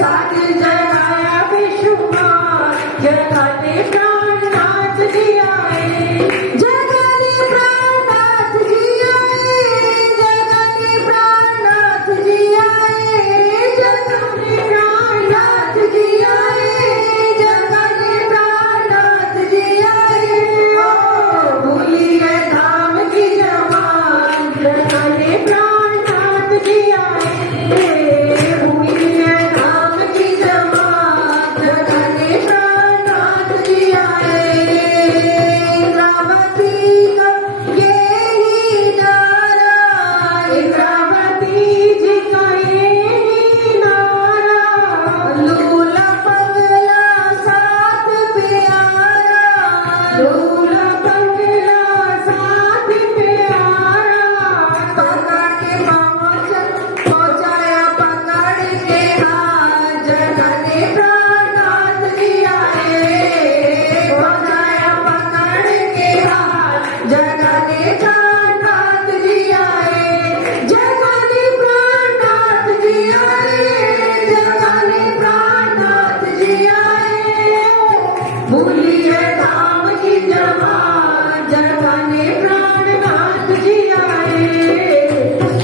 साथ जगाया बेशुमार, जगाने प्राणनाथ जी आए, जगाने प्राणनाथ जी आए, जगाने प्राणनाथ जी आए, जगाने प्राणनाथ जी आए, जगाने प्राणनाथ जी आए, ओ भूली है धाम की जमान, जगाने प्राणनाथ जी आए, भूली है धाम की जमान, जगाने प्राणनाथ जी आए। इंद्रावती का यही नारा, इंद्रावती जी का यही नारा, लूला पगला साथ प्यारा, लूला पगला साथ प्यारा, पकड़ के पहुंचाया पकड़ के हाथ, जगाने प्राणनाथ जी आए, पहुंचाया पकड़ के हाथ, जगाने प्राणनाथ जी आए, जगाने प्राणनाथ जी आए, जगाने प्राणनाथ जी आए, भूली है धाम की जमा, जगाने प्राणनाथ जी आए,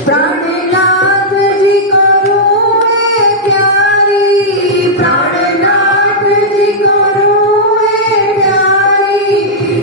प्राणनाथ जी को रूए प्यारी, प्राणनाथ जी को रूए प्यारी,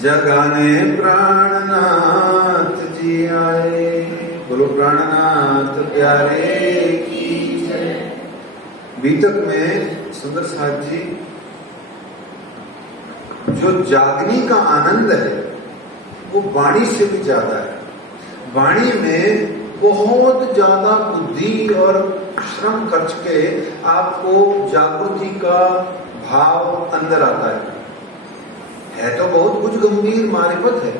जगाने प्राणनाथ जी आए। बोलो प्राणनाथ प्यारे की जय। बीतक में सुंदर साथ जी जो जागने का आनंद है वो वाणी से भी ज्यादा है। वाणी में बहुत ज्यादा बुद्धि और श्रम खर्च के आपको जागृति का भाव अंदर आता है तो बहुत कुछ गंभीर मारिफत है,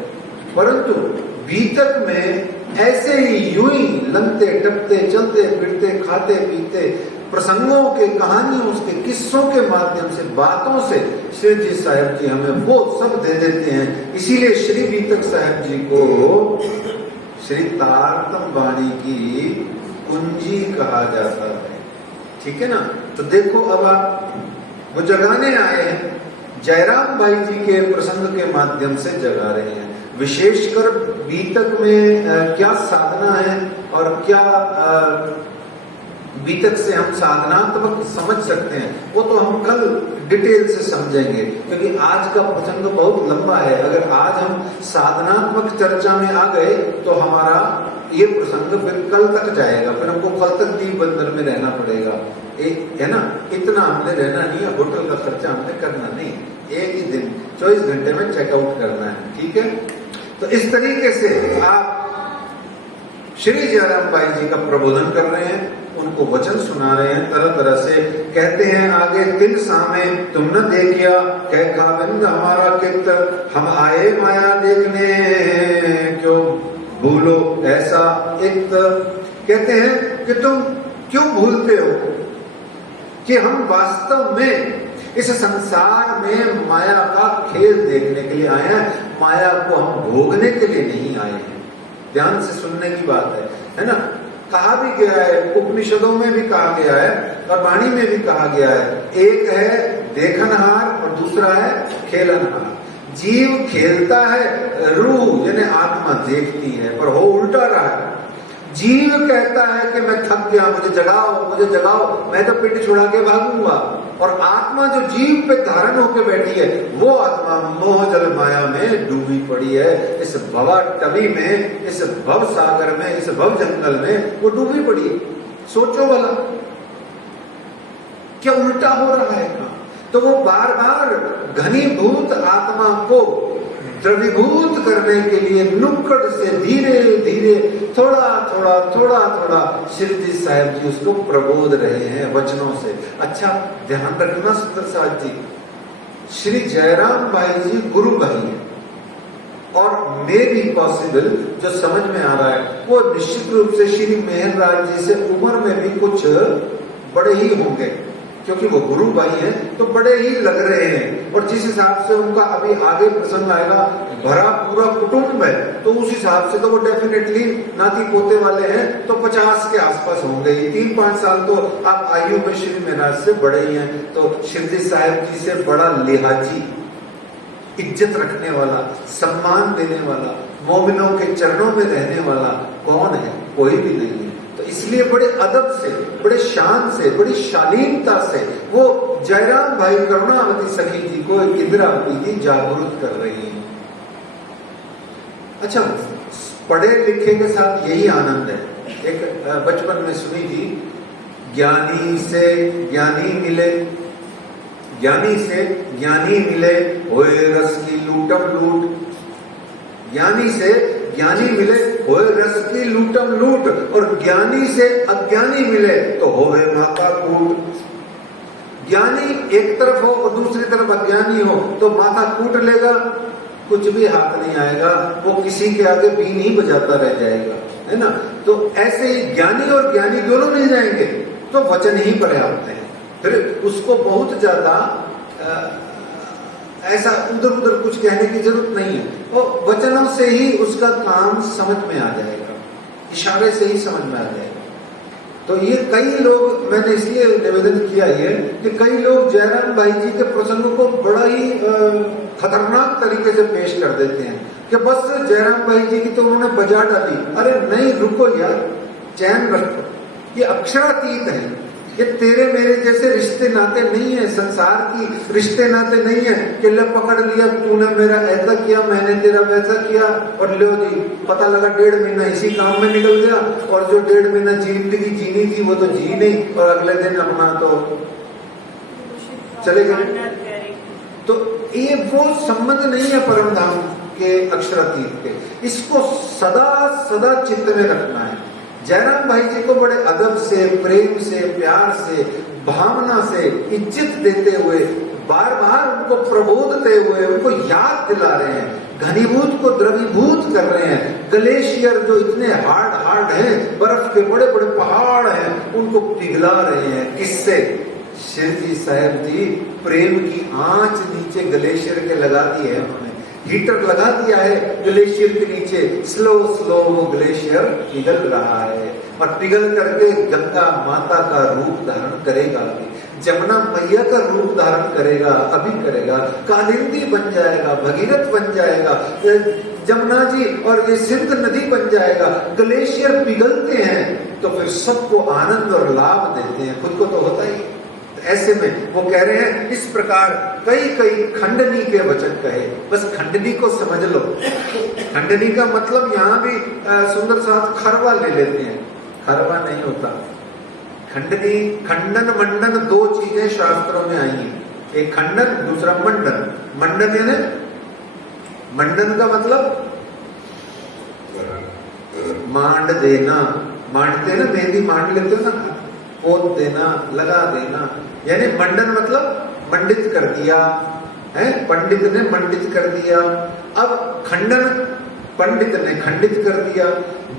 परंतु बीतक में ऐसे ही यूं ही लंगते टपते चलते फिरते खाते पीते प्रसंगों के कहानियों उसके किस्सों के माध्यम से बातों से श्री जी साहब जी हमें वो सब दे देते हैं। इसीलिए श्री बीतक साहब जी को श्री तारतम वाणी की कुंजी कहा जाता है। ठीक है ना। तो देखो अब आप वो जगाने आए हैं, जयराम भाई जी के प्रसंग के माध्यम से जगा रहे हैं। विशेषकर बीतक में क्या साधना है और क्या बीतक से हम साधनात्मक समझ सकते हैं वो तो हम कल डिटेल से समझेंगे, क्योंकि आज का प्रसंग बहुत लंबा है। अगर आज हम साधनात्मक चर्चा में आ गए तो हमारा ये प्रसंग फिर कल तक जाएगा, फिर हमको कल तक दीप बंदर में रहना पड़ेगा। एक है ना, इतना हमने रहना नहीं है, होटल का खर्चा हमने करना नहीं, एक ही दिन 24 घंटे में चेकआउट करना है। ठीक है। तो इस तरीके से आप श्री जयराम भाई जी का प्रबोधन कर रहे हैं, उनको वचन सुना रहे हैं तरह तरह से। कहते हैं आगे तिल सामे तुम न देखिया कह खाविंद हमारा कित, हम आए माया देखने क्यों भूलो ऐसा इत। कहते हैं कि तुम क्यों भूलते हो कि हम वास्तव में इस संसार में माया का खेल देखने के लिए आए हैं, माया को हम भोगने के लिए नहीं आए हैं। ध्यान से सुनने की बात है ना। कहा भी गया है, उपनिषदों में भी कहा गया है और वाणी में भी कहा गया है, एक है देखनहार और दूसरा है खेलनहार। जीव खेलता है, रूह यानी आत्मा देखती है, पर हो उल्टा रहा है। जीव कहता है कि मैं थक गया, मुझे जगाओ, मैं तो पिंड छुड़ा के भागूंगा। और आत्मा जो जीव पे धारण होकर बैठी है वो आत्मा मोह जल माया में डूबी पड़ी है। इस भवा टबी में, इस भव सागर में, इस भव जंगल में वो डूबी पड़ी है। सोचो वाला क्या उल्टा हो रहा है। तो वो बार बार घनीभूत आत्मा को द्रवीभूत करने के लिए नुक्कड़ से धीरे धीरे थोड़ा थोड़ा श्री जी साहब जी उसको प्रबोध रहे हैं वचनों से। अच्छा ध्यान रखना सुंदर साहब जी, श्री जयराम भाई जी गुरु भाई है और मे भी पॉसिबल जो समझ में आ रहा है वो निश्चित रूप से श्री मेहरराज जी से उम्र में भी कुछ बड़े ही होंगे, क्योंकि वो गुरु भाई हैं तो बड़े ही लग रहे हैं। और जिस हिसाब से उनका अभी आगे प्रसंग आएगा भरा पूरा कुटुंब है, तो उस हिसाब से तो वो डेफिनेटली नाती पोते वाले हैं तो 50 के आसपास होंगे। 3-5 साल तो आप आयु में श्री महाराज से बड़े ही हैं। तो श्री साहब जी से बड़ा लिहाजी, इज्जत रखने वाला, सम्मान देने वाला, मोमिनों के चरणों में रहने वाला कौन है? कोई भी नहीं है। तो इसलिए बड़े अदब से, बड़े शान से, बड़ी शालीनता से वो जयराम भाई करुणावती सखी जी को इंदिरावती जी जागरूक कर रही है। अच्छा पढ़े लिखे के साथ यही आनंद है। एक बचपन में सुनी थी, ज्ञानी से ज्ञानी मिले, ज्ञानी से ज्ञानी मिले होए रस की लूटम लूट, ज्ञानी से ज्ञानी मिले होए रस की लूटम लूट, और ज्ञानी से अज्ञानी मिले तो होवे माता कूट। ज्ञानी एक तरफ हो और दूसरी तरफ अज्ञानी हो तो माथा कूट लेगा, कुछ भी हाथ नहीं आएगा, वो किसी के आगे बीन ही बजाता रह जाएगा, है ना। तो ऐसे ही ज्ञानी और ज्ञानी दोनों मिल जाएंगे तो वचन ही पर्याप्त है। फिर उसको बहुत ज्यादा ऐसा उधर उधर कुछ कहने की जरूरत नहीं है, वो वचनों से ही उसका काम समझ में आ जाएगा, इशारे से ही समझ में आ जाएगा। तो ये कई लोग, मैंने इसलिए निवेदन किया है कि कई लोग जयराम भाई जी के प्रसंग को बड़ा ही खतरनाक तरीके से पेश कर देते हैं कि बस जयराम भाई जी की तो उन्होंने बजा डाली। अरे नहीं, रुको यार, चैन रखो, ये अक्षरातीत है, ये तेरे मेरे जैसे रिश्ते नाते नहीं है, संसार की रिश्ते नाते नहीं है कि ले पकड़ लिया तूने मेरा ऐसा किया, मैंने तेरा वैसा किया और लो जी पता लगा 1.5 महीना इसी काम में निकल गया और जो 1.5 महीना जिंदगी जीनी थी वो तो जी नहीं और अगले दिन अपना तो चले गए। तो ये वो संबंध नहीं है परम धाम के अक्षरातीत के, इसको सदा सदा चित्त में रखना है। जयराम भाई जी को बड़े अदब से, प्रेम से, प्यार से, भावना से, इज्जत देते हुए, बार बार उनको प्रबोधते हुए उनको याद दिला रहे हैं, घनीभूत को द्रवीभूत कर रहे हैं। ग्लेशियर जो इतने हार्ड हैं, बर्फ के बड़े बड़े पहाड़ हैं, उनको पिघला रहे हैं। किससे? शिव जी साहब जी प्रेम की आंच नीचे ग्लेशियर के लगा दी है उन्होंने, हीटर लगा दिया है ग्लेशियर के नीचे, स्लो स्लो वो ग्लेशियर पिघल रहा है और पिघल करके गंगा माता का रूप धारण करेगा, जमुना मैया का रूप धारण करेगा, अभी करेगा, कालिंदी बन जाएगा, भगीरथ बन जाएगा, जमुना जी और ये सिंध नदी बन जाएगा। ग्लेशियर पिघलते हैं तो फिर सबको आनंद और लाभ देते हैं, खुद को तो होता ही। ऐसे में वो कह रहे हैं इस प्रकार कई कई खंडनी के वचन कहे, बस खंडनी को समझ लो। खंडनी का मतलब यहाँ भी सुंदर साथ खरवा ले लेते हैं, खरवा नहीं होता। खंडनी, खंडन मंडन 2 चीजें शास्त्रों में आई हैं, एक खंडन दूसरा मंडन। मंडन यानी मंडन का मतलब मांड देना, मांडते ना, मेहंदी मांड लेते हो ना, पोत देना, लगा देना, यानी मंडन मतलब मंडित कर दिया है, पंडित ने मंडित कर दिया। अब खंडन, पंडित ने खंडित कर दिया।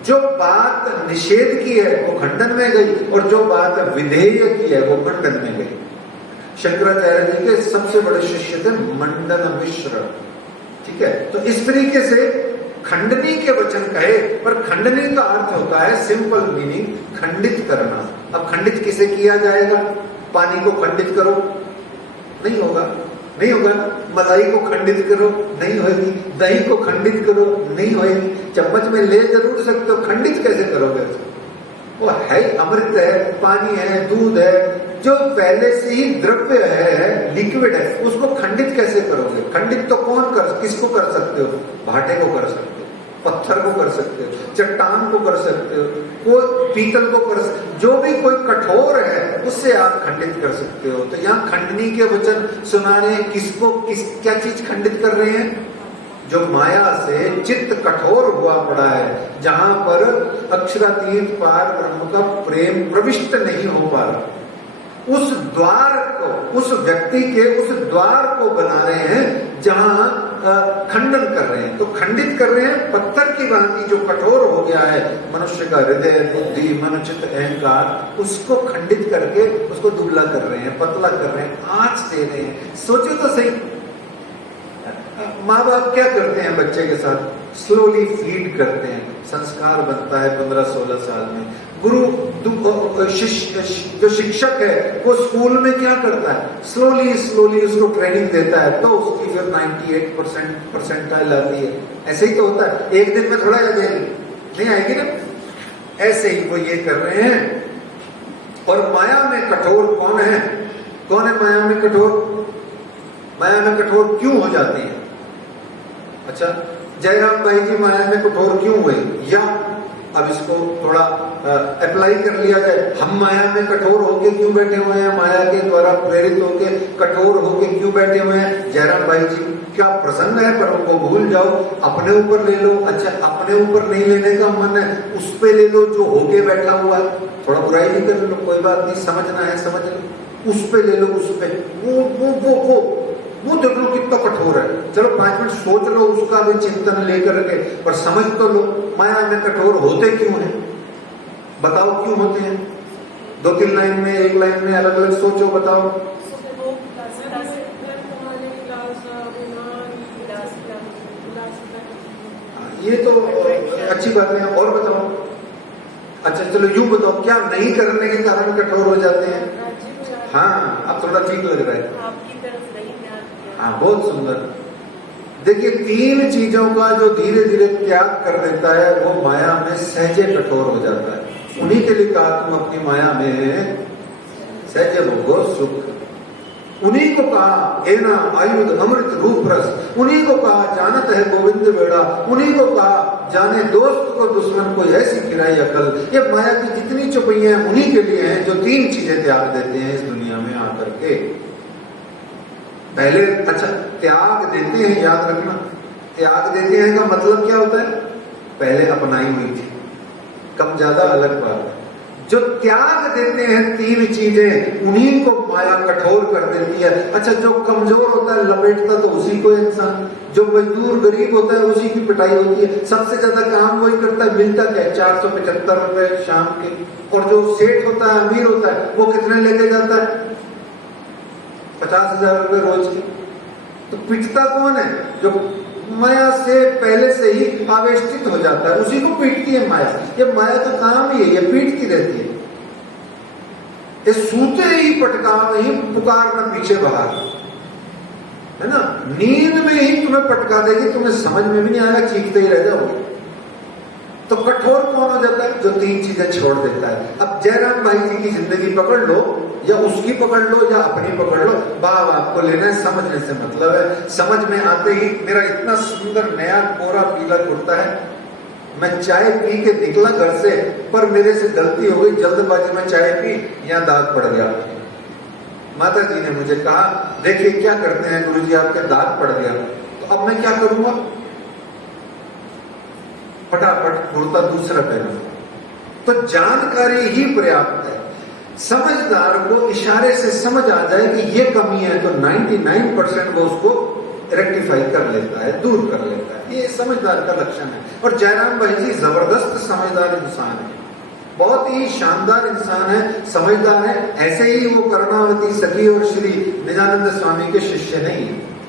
जो बात निषेध की है वो खंडन में गई और जो बात विधेय की है वो मंडन में गई। शंकराचार्य जी के सबसे बड़े शिष्य थे मंडन मिश्र, ठीक है। तो इस तरीके से खंडनी के वचन कहे, पर खंडनी का अर्थ होता है सिंपल मीनिंग खंडित करना। अब खंडित किसे किया जाएगा? पानी को खंडित करो, नहीं होगा, नहीं होगा। मलाई को खंडित करो, नहीं होगी। दही को खंडित करो, नहीं होगी। चम्मच में ले जरूर सकते हो, खंडित कैसे करोगे? वो है अमृत है, पानी है, दूध है, जो पहले से ही द्रव्य है, लिक्विड है, उसको खंडित कैसे करोगे? खंडित तो किसको कर सकते हो? भाटे को कर सकते हो, पत्थर को कर सकते हो, चट्टान को कर सकते हो, कोई पीतल को कर सकते हो, जो भी कोई कठोर है उससे आप खंडित कर सकते हो। तो यहाँ खंडनी के वचन सुना रहे हैं, किसको क्या चीज खंडित कर रहे हैं? जो माया से चित्त कठोर हुआ पड़ा है, जहां पर अक्षरातीत पार ब्रह्म का प्रेम प्रविष्ट नहीं हो पा रहा, उस द्वार को, उस व्यक्ति के उस द्वार को बना रहे हैं जहां खंडन कर रहे हैं। तो खंडित कर रहे हैं पत्थर की भांति जो कठोर हो गया है मनुष्य का हृदय, बुद्धि, मन, चित्त, अहंकार, उसको खंडित करके उसको दुबला कर रहे हैं, पतला कर रहे हैं, आंच दे रहे हैं। सोचो तो सही, माँ बाप क्या करते हैं बच्चे के साथ? स्लोली फीड करते हैं, संस्कार बनता है 15-16 साल में। गुरु जो शिक्षक है वो स्कूल में क्या करता है? स्लोली स्लोली उसको ट्रेनिंग देता है, तो उसकी फिर 98% परसेंटाइल आती है। ऐसे ही तो होता है, एक दिन में थोड़ा आ जाएगी, नहीं आएगी ना। ऐसे ही वो ये कर रहे हैं। और माया में कठोर कौन है? कौन है माया में कठोर? माया में कठोर क्यों हो जाती है? अच्छा, जयराम भाई जी माया में कठोर क्यों हुए? या अब इसको थोड़ा अप्लाई कर लिया जाए, हम माया में कठोर होके क्यों बैठे हुए हैं? माया के द्वारा प्रेरित होके कठोर होके क्यों बैठे हुए हैं? जयराम भाई जी क्या प्रसंग है, पर उनको भूल जाओ, अपने ऊपर ले लो। अच्छा, अपने ऊपर नहीं लेने का मन है, उस पे ले लो जो होके बैठा हुआ है। थोड़ा बुराई नहीं कर लो, कोई बात नहीं, समझना है समझ लो, उस पे ले लो, उस पे वो देख लो कितना कठोर है। चलो 5 मिनट सोच लो, उसका भी चिंतन लेकर के, पर समझ तो लो माया में कठोर होते क्यों हैं? बताओ क्यों होते हैं? 2-3 लाइन में, 1 लाइन में अलग अलग सोचो, बताओ। ये तो अच्छी बात है, और बताओ। अच्छा चलो यूं बताओ, क्या नहीं करने के कारण कठोर हो जाते हैं? हाँ, अब थोड़ा ठीक लग रहा है। हाँ, बहुत सुंदर। देखिए, 3 चीजों का जो धीरे धीरे त्याग कर देता है वो माया में सहजे कठोर हो जाता है। उन्हीं के लिए कहा तुम अपनी माया में सहज भोगो सुख। उन्हीं को कहा एना आयुध अमृत रूप रस, उन्हीं को कहा जानत है गोविंद बेड़ा, उन्हीं को कहा जाने दोस्त को दुश्मन को ऐसी खिलाई अकल। ये माया की जितनी चुपैयां हैं उन्हीं के लिए हैं जो तीन चीजें त्याग देते हैं इस दुनिया में आकर के। पहले अच्छा त्याग देते हैं, याद रखना, त्याग देते हैं का मतलब क्या होता है? पहले अपनाई हुई थी, कम ज्यादा अलग बात है। जो त्याग देते हैं तीन चीजें उन्हीं को माया कठोर कर देती है। अच्छा जो कमजोर होता है लपेटता तो उसी को इंसान, जो मजदूर गरीब होता है उसी की पिटाई होती है। सबसे ज्यादा काम वही करता है, मिलता क्या है? 475 रुपए शाम के। और जो सेठ होता है अमीर होता है वो कितने लेके जाता है? 50,000 रुपए रोज के। तो पिटता कौन है? जो माया से पहले से ही आवेष्टित हो जाता है उसी को पीटती है माया। ये माया का काम ही है, ये पीटती रहती है। ये सूते ही पटका में ही पुकारना पीछे बाहर, है ना? नींद में ही तुम्हें पटका देगी, तुम्हें समझ में भी नहीं आएगा, चीखते ही रह जाओगे। तो कठोर कौन हो जाता है? जो तीन चीजें छोड़ देता है। अब जयराम भाई जी की जिंदगी पकड़ लो या उसकी पकड़ लो या अपनी पकड़ लो, भाव आपको लेना है, समझने से मतलब है। समझ में आते ही मेरा इतना सुंदर नया कोरा पीला कुर्ता है, मैं चाय पी के निकला घर से, पर मेरे से गलती हो गई, जल्दबाजी में चाय पी, यहाँ दाग पड़ गया। माता जी ने मुझे कहा देखिए क्या करते हैं गुरुजी, आपके दाग पड़ गया। तो अब मैं क्या करूंगा? फटाफट कुर्ता दूसरा पहनो। तो जानकारी ही पर्याप्त है। समझदार को इशारे से समझ आ जाए कि ये कमी है तो 99% वो उसको रेक्टिफाई कर लेता है, दूर कर लेता है। ये समझदार का लक्षण है। और जयराम भाई जी जबरदस्त समझदार इंसान है, बहुत ही शानदार इंसान है, समझदार है। ऐसे ही वो करुणावती सखी और श्री निजानंद स्वामी के शिष्य नहीं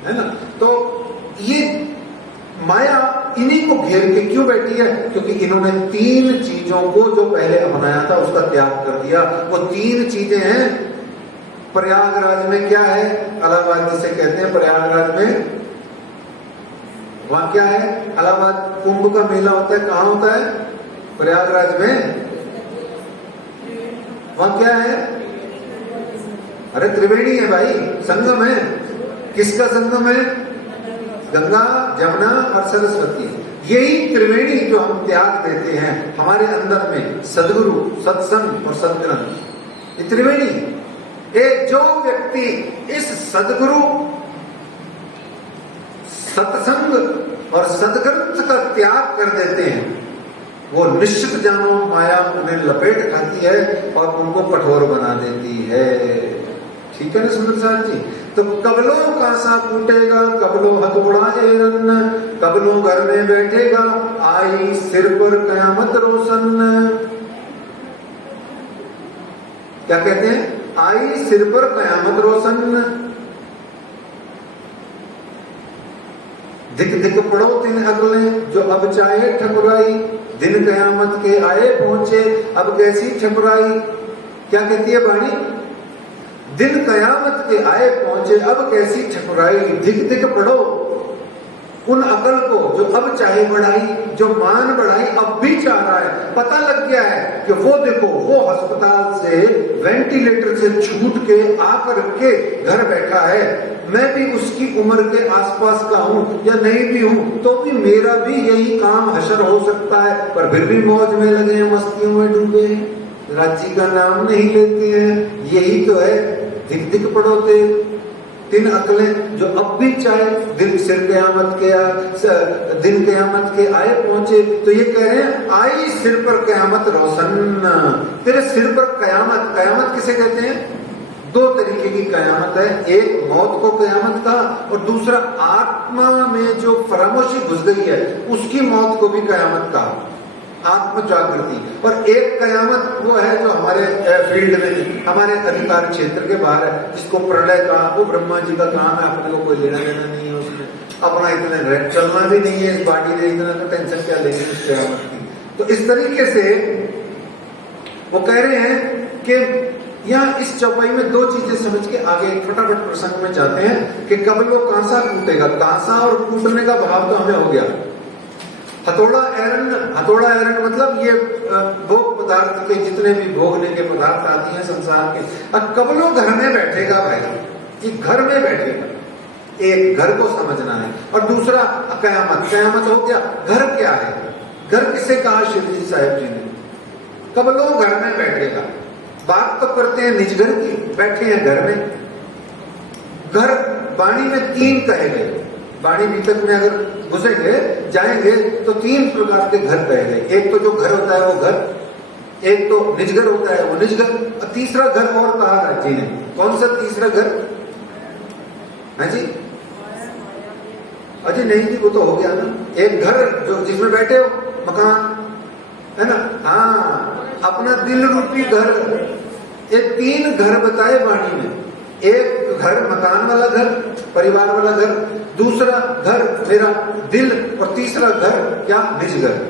है ना? तो ये माया इन्हीं को घेर के क्यों बैठी है? क्योंकि इन्होंने तीन चीजों को जो पहले अपनाया था उसका त्याग कर दिया। वो तीन चीजें हैं। प्रयागराज में क्या है? इलाहाबाद जिसे कहते हैं प्रयागराज में, वहां क्या है? इलाहाबाद कुंभ का मेला होता है, कहाँ होता है? प्रयागराज में। वहां क्या है? अरे त्रिवेणी है भाई, संगम है। किसका संगम है? गंगा, जमुना और सरस्वती। यही त्रिवेणी जो हम त्याग देते हैं हमारे अंदर में, सदगुरु, सत्संग और सदग्रंथ, ये त्रिवेणी। जो व्यक्ति इस सदगुरु, सत्संग और सदग्रंथ का त्याग कर देते हैं वो निश्चित जानो माया उन्हें लपेट खाती है और उनको कठोर बना देती है। ठीक है ना सुंदर साहब जी? तो कबलो कांसा कूटेगा, कबलो हथ उड़ाए रन्न, कबलो घर में बैठेगा, आई सिर पर कयामत रोशन। क्या कहते हैं? आई सिर पर कयामत रोशन। दिक दिक पड़ो तीन अगले जो अब चाहे ठकुराई, दिन कयामत के आए पहुंचे अब कैसी ठकुराई। क्या कहती है वाणी? दिन कयामत के आए पहुंचे अब कैसी ठकुराई, दिक दिक पड़ो उन अकल को जो अब चाहे बढ़ाई, जो मान बढ़ाई अब भी चाह रहा है। पता लग गया है कि वो देखो वो अस्पताल से वेंटिलेटर से छूट के आकर के घर बैठा है, मैं भी उसकी उम्र के आसपास का हूं या नहीं भी हूं तो भी मेरा भी यही काम हशर हो सकता है, पर फिर भी मौज में लगे हैं, मस्तियों में डूबे हैं, राज्य का नाम नहीं लेते हैं। यही तो है दिक दिक पड़ोते तीन अकलें जो अब भी चाहे दिन सिर कयामत के दिन कयामत के आए पहुंचे। तो ये कह रहे हैं आई सिर पर कयामत रोशन, तेरे सिर पर कयामत। कयामत किसे कहते हैं? दो तरीके की कयामत है, एक मौत को कयामत का और दूसरा आत्मा में जो फरामोशी घुस गई है उसकी मौत को भी कयामत का, आत्म जागृति। और एक कयामत वो है जो हमारे फील्ड में, हमारे अधिकार क्षेत्र के बाहर है, जिसको प्रलय कहा, वो ब्रह्मा जी का काम है, अपने को कोई लेना देना नहीं है उसमें, अपना इतना चलना भी नहीं है इस बॉडी में, इतना तो टेंशन क्या लेंगे उस कयामत की। तो इस तरीके से वो कह रहे हैं कि यहाँ इस चौपाई में दो चीजें समझ के आगे एक फटाफट प्रसंग में जाते हैं कि कब लोग कांसा कूटेगा। कांसा और कूटने का भाव तो हमें हो गया, हथौड़ा एरंड मतलब ये भोग पदार्थ के जितने भी भोगने के पदार्थ आती हैं संसार के। अब कबलो घर में बैठेगा भाई, ये घर में बैठेगा। एक घर को समझना है, और दूसरा कयामत हो गया। घर क्या है? घर किसे कहा शिव जी साहिब जी ने? कबलो घर में बैठेगा। बात तो करते हैं निज घर की, बैठे हैं घर में। घर वाणी में 3 कहे गए। वाणी भीतर में अगर घुसेंगे जाएंगे तो 3 प्रकार के घर कहे गए। एक तो जो घर होता है वो घर, एक तो निज घर होता है वो निज घर, और तीसरा घर और कहा राज जी ने। कौन सा तीसरा घर है जी? अजी नहीं जी, वो तो हो गया ना। एक घर जो जिसमें बैठे हो, मकान है ना। हाँ, अपना दिल रूपी घर। ये 3 घर बताए वाणी में। एक घर मकान वाला घर, परिवार वाला घर, दूसरा घर मेरा दिल, और तीसरा घर क्या? निज घर।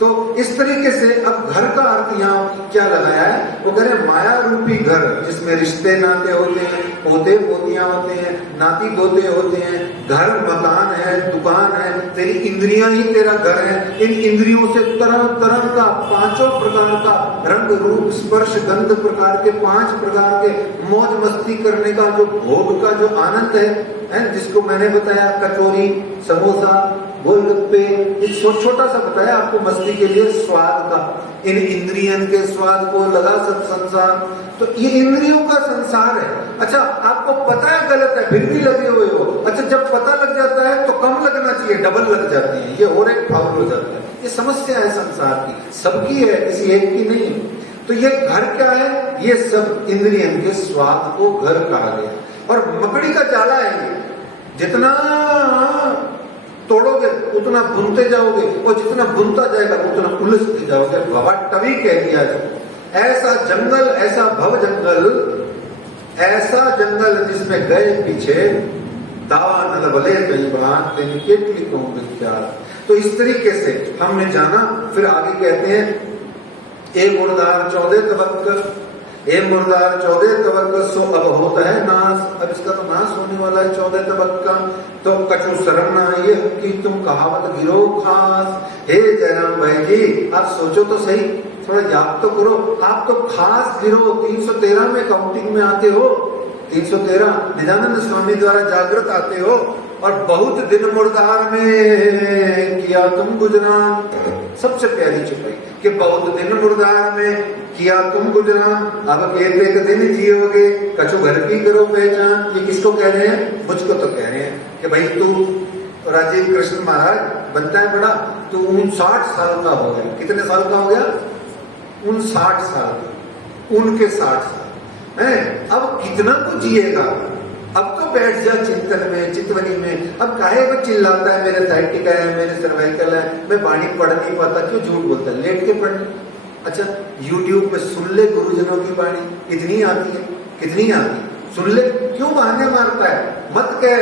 तो इस तरीके से अब घर का अर्थ यहाँ क्या लगाया है? वो कह रहे माया रूपी घर, जिसमें रिश्ते नाते होते हैं, पोते पोतियां होते हैं, नाती दोते होते हैं। घर मकान है, दुकान है, तेरी इंद्रियां ही तेरा घर है। इन इंद्रियों से तरह तरह का 5 प्रकार का रंग रूप स्पर्श गंध प्रकार के 5 प्रकार के मौज मस्ती करने का जो भोग का जो आनंद है, जिसको मैंने बताया कचौरी, समोसा, गोलगप्पे, एक छोटा सा बताया आपको मस्ती के लिए स्वाद का। इन इंद्रियन के स्वाद को लगा सब संसार। तो ये इंद्रियों का संसार है। अच्छा, आपको पता है गलत है, फिर भी लगे हुए हो। अच्छा, जब पता लग जाता है तो कम लगना चाहिए, डबल लग जाती है। ये और एक फाउल हो जाता है। ये समस्या है संसार की, सबकी है, किसी एक की नहीं। तो ये घर क्या है? ये सब इंद्रियन के स्वाद को घर कहा गया। और मकड़ी का जाला है ये। जितना तोड़ोगे उतना बुनते जाओगे, और जितना बुनता जाएगा उतना उलझते जाओगे। भवा टवी कह दिया जाए। ऐसा जंगल, ऐसा भव जंगल, ऐसा जंगल जिसमें गए पीछे दावा नल भले कई बात केटली कहूं विख्यात। तो इस तरीके से हमने जाना। फिर आगे कहते हैं ए मुर्दार 14 तबक, ए मुर्दार 14 तबक सो अब होता है नाश। अब इसका तो नाश होने वाला है 14 तबक का। तो कछु शर्म ना ये कि तुम कहावत गिरो खास। हे जयराम भाई जी, आप सोचो तो सही, थोड़ा याद तो करो। आप तो खास गिरो 313 में काउंटिंग में आते हो। 313 निजानंद स्वामी द्वारा जागृत आते हो। और बहुत दिन मुर्दार में किया तुम गुजरान। सबसे प्यारी चुपाई कि बहुत दिन मुर्दार में किया तुम गुजरान, अब एक दिन जियोगे कछु घर की करो पहचान। ये किसको कह रहे हैं? मुझको तो कह रहे हैं कि भाई तू राजीव कृष्ण महाराज बनता है बड़ा, तो 59 साल का हो गया। कितने साल का हो गया? 59 साल का। उनके 60 साल है। अब कितना तो जिएगा? अब तो बैठ जा चिंतन में, चितवनी में। अब काहे वो चिल्लाता है मेरे साइटिका है, मेरे सर्वाइकल है, मैं वाणी पढ़ नहीं पाता। क्यों झूठ बोलता है? लेट के पढ़। अच्छा, YouTube में सुन ले गुरुजनों की वाणी। कितनी आती है, कितनी आती, सुन ले। क्यों बहाने मारता है? मत कह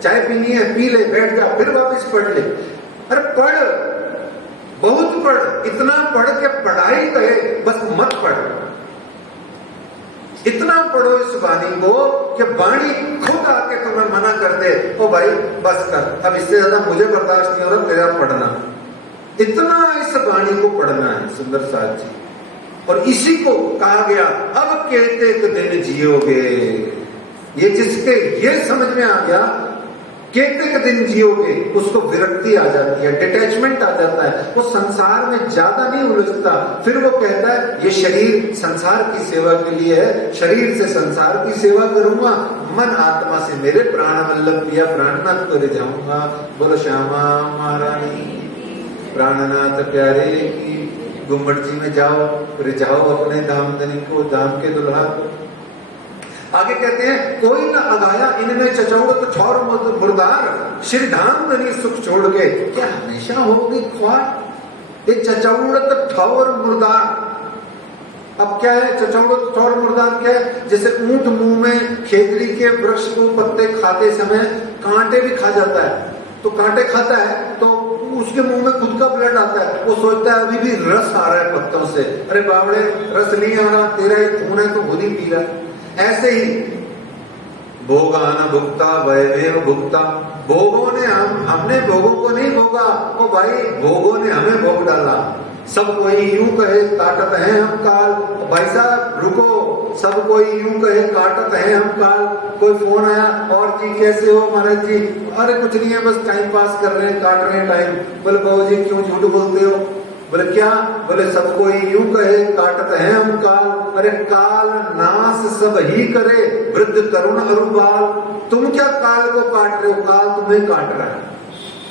चाय पीनी है, पी ले, बैठ जा, फिर वापस पढ़ ले। अरे पढ़, बहुत पढ़। इतना पढ़ के पढ़ाई कहे, बस मत पढ़। इतना पढ़ो इस वाणी को कि वाणी खुद आके तुम्हें मना कर दे, ओ भाई बस कर, अब इससे ज्यादा मुझे बर्दाश्त नहीं हो रहा, तेरा पढ़ना। इतना इस वाणी को पढ़ना है सुंदर साथ जी। और इसी को कहा गया अब कहते एक दिन जियोगे। ये जिसके ये समझ में आ गया कहते के दिन जियोगे, उसको विरक्ति आ जाती है, डिटैचमेंट आ जाता है। वो संसार में ज्यादा नहीं उलझता। फिर वो कहता है ये शरीर संसार की सेवा के लिए है, शरीर से संसार की सेवा करूंगा, मन आत्मा से मेरे प्राण वल्लभ प्रिया प्राणनाथ को रिझाऊंगा। बोलो श्यामा महारानी प्राणनाथ प्यारे की। गुम्बद जी में जाओ, रिझाओ अपने धामधनी को, धाम के दुल्हा को। आगे कहते हैं कोई न अगाया इनमें चचौड़ तो ठौर मुर्दार, श्री धाम धनी सुख छोड़ के क्या हमेशा होगी ख्वार। ये चचौड़ तो ठौर मुर्दार। अब क्या है चचौड़ तो ठौर मुर्दार? क्या है? जैसे ऊंट मुंह में खेजड़ी के वृक्ष को पत्ते खाते समय कांटे भी खा जाता है, तो कांटे खाता है तो उसके मुंह में खुद का ब्लड आता है। वो सोचता है अभी भी रस आ रहा है पत्तों से। अरे बावड़े, रस नहीं आ रहा, तेरा एक खून है तो खुद ही पी रहा। ऐसे ही भोगान भुक्ता वयमेव भुक्ता। भोगों ने हमने भोगों को नहीं भोगा, वो भाई भोगों ने हमें भोग डाला। सब कोई यूं कहे काटत हैं हम काल। भाई साहब रुको, सब कोई यूं कहे काटत हैं हम काल। कोई फोन आया, और जी कैसे हो महाराज जी? अरे कुछ नहीं है, बस टाइम पास कर रहे हैं, काट रहे हैं टाइम। बोले बाबू जी क्यों झूठ बोलते हो? बोले क्या? बोले सब कोई यूं कहे काटत हैं हम काल। अरे काल नाश सब ही करे, वृद्ध तरुण अरु बाल। तुम क्या काल को काट रहे हो? काल तुम्हें काट रहा है।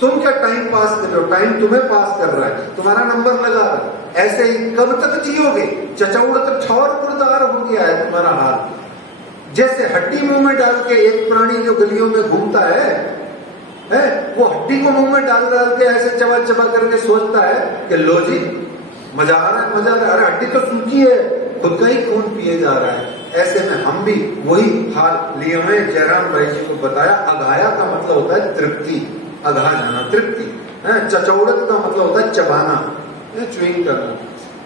तुम क्या टाइम पास कर रहे हो? टाइम तुम्हें पास कर रहा है, तुम्हारा नंबर लगा रहा है। ऐसे ही कब तक जियोगे? चचौड़ तक ठौर मुर्दार हो गया है तुम्हारा हाल। जैसे हड्डी मुंह में डाल के एक प्राणी जो गलियों में घूमता है, वो हड्डी को मुंह में डाल के ऐसे चबा चबा करके सोचता है कि लो जी मजा आ रहा है, मजा आ रहा है। अरे हड्डी तो सूखी है, खुद का ही खून पिए जा रहा है। ऐसे में हम भी वही हाल लिए हुए। जयराम भाई जी को बताया, अघाया का मतलब होता है तृप्ति, अघा जाना, तृप्ति। चचौड़त का मतलब होता है चबाना, च्युइंग करना,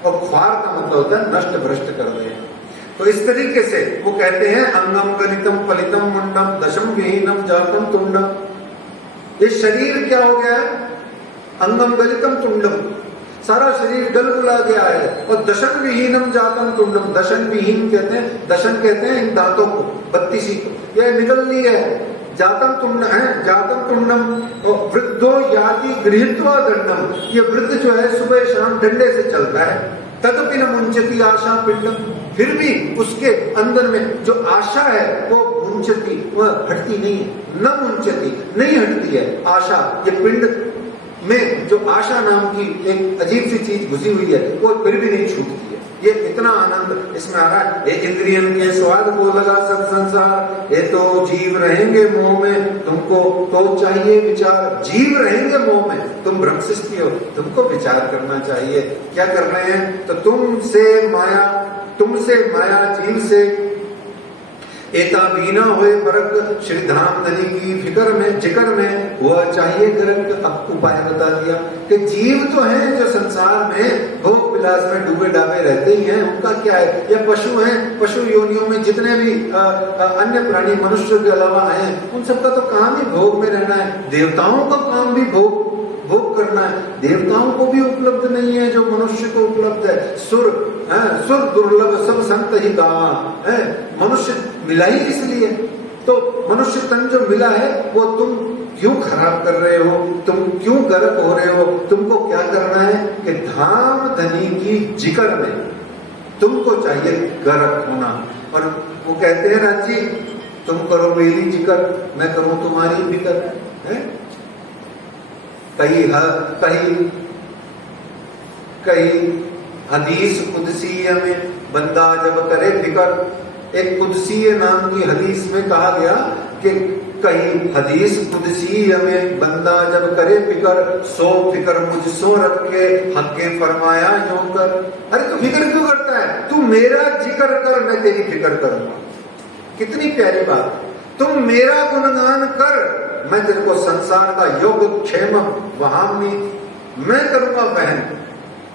और ख्वार का मतलब होता है नष्ट भ्रष्ट कर देना। तो इस तरीके से वो कहते हैं अंगम गलितम फलितम मुंडम दशम विहीनम जातम तुंडम। ये शरीर क्या हो गया? अंगम गलितम तुंडम, सारा शरीर गलगुला गया है। और दशन विहीनम जातम तुंडम, दशन विहीन कहते हैं, दशन कहते हैं इन दांतों को, 32 को, यह निकल ली है। जातम तुंड है, जातम तुंडम। और वृद्धो याति गृहीत्वा दंडम, ये वृद्ध जो है सुबह शाम डंडे से चलता है। तदपि न मुंचति आशा पिंडम, फिर भी उसके अंदर में जो आशा है वो मुंचति, वह हटती नहीं है। न मुंचति, नहीं हटती है आशा। ये पिंड में जो आशा नाम की एक अजीब सी चीज घुसी हुई है, वो फिर भी नहीं छूटती है। ये इतना आनंद इसमें आ रहा है। ये इंद्रियन के स्वाद को लगा सब संसार, ये तो जीव रहेंगे मोह में, तुमको तो चाहिए विचार। जीव रहेंगे मोह में, तुम भ्रम सृष्टि हो, तुमको विचार करना चाहिए। क्या कर रहे हैं? तो तुमसे माया जीव से एता बीना होए फरक, श्री धाम धनी की फिकर में जिकर में हुआ चाहिए गरक। अब उपाय बता दिया कि जीव तो हैं जो संसार में भोग विलास में डूबे डाबे रहते ही हैं, उनका क्या है? या पशु हैं, पशु योनियों में जितने भी अन्य प्राणी मनुष्य के अलावा आए हैं, उन सबका तो काम ही भोग में रहना है। देवताओं का काम भी भोग करना है। देवताओं को भी उपलब्ध नहीं है जो मनुष्य को उपलब्ध है। सुर दुर्लभ सब संत ही गावा है। मनुष्य मिला ही इसलिए, तो मनुष्य तन जो मिला है वो तुम क्यों खराब कर रहे हो? तुम क्यों गर्क हो रहे हो? तुमको क्या करना है कि धाम धनी की जिकर में तुमको चाहिए गर्क होना। और वो कहते हैं राज जी, तुम करो मेरी जिकर, मैं करूं तुम्हारी फिकर है। कई हदीस कुदसीय में बंदा जब करे फिकर। एक कुदसीय नाम की हदीस में कहा गया कि कई हदीस कुदसीय में बंदा जब करे फिकर, सो फिकर मुझसो रखे हक़े फरमाया यूं कर। अरे तू फिक्र क्यों करता है? तू मेरा जिक्र कर, मैं तेरी फिक्र करूंगा। कितनी प्यारी बात। तुम मेरा गुणगान कर, मैं तेरे को संसार का योग क्षेम वहां भी मैं करूंगा बहन,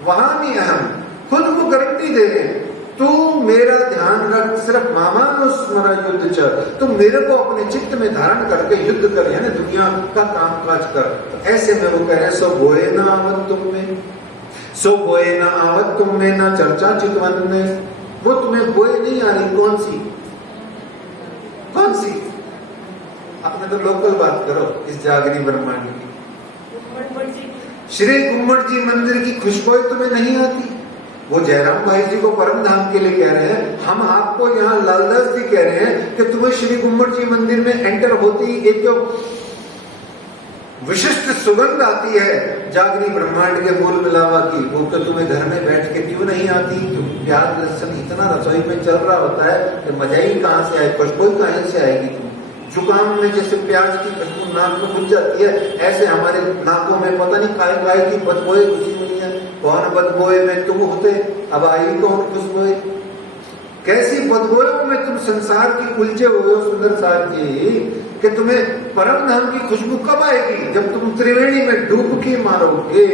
वहां भी अहम। खुद को गारंटी दे रहे हैं, तू मेरा ध्यान रख, सिर्फ मामानुस्मर युद्ध च। तुम मेरे को अपने चित्त में धारण करके युद्ध कर, यानी दुनिया का काम काज कर। तो ऐसे में वो कह रहे सो बोए न आवत तुम में, सो बोए न आवत तुम में न चर्चा चितवन में। वो तुम्हें बोए नहीं आ रही। कौन सी? अपने तो लोकल बात करो इस जागरी ब्रह्मांड की। श्री गुम्मट जी मंदिर की खुशबू तुम्हें नहीं आती? वो जयराम भाई जी को परम धाम के लिए कह रहे हैं। हम आपको यहाँ लालदास जी कह रहे हैं कि तुम्हें श्री गुम्मट जी मंदिर में एंटर होती एक जो विशिष्ट सुगंध आती है जागरी ब्रह्मांड के मूल मिलावा की, वो तो तुम्हें घर में बैठ के क्यों नहीं आती? प्याज लहसुन इतना रसोई में चल रहा होता है कि मजा ही कहाँ से आए, खुशबू कहाँ से आएगी? तुम जुकाम में जैसे प्याज की खुशबू नाक में घुस जाती है, ऐसे हमारे नाकों में पता नहीं काय की बदबोए घुसी हुई है। कौन बदबोए में तुम होते, अब आई कौन खुशबोए? कैसी बदबोयों में तुम संसार की उलझे हुए हो सुंदर साहब जी। कि तुम्हें परम धाम की खुशबू कब आएगी? जब तुम त्रिवेणी में डुबकी मारोगे।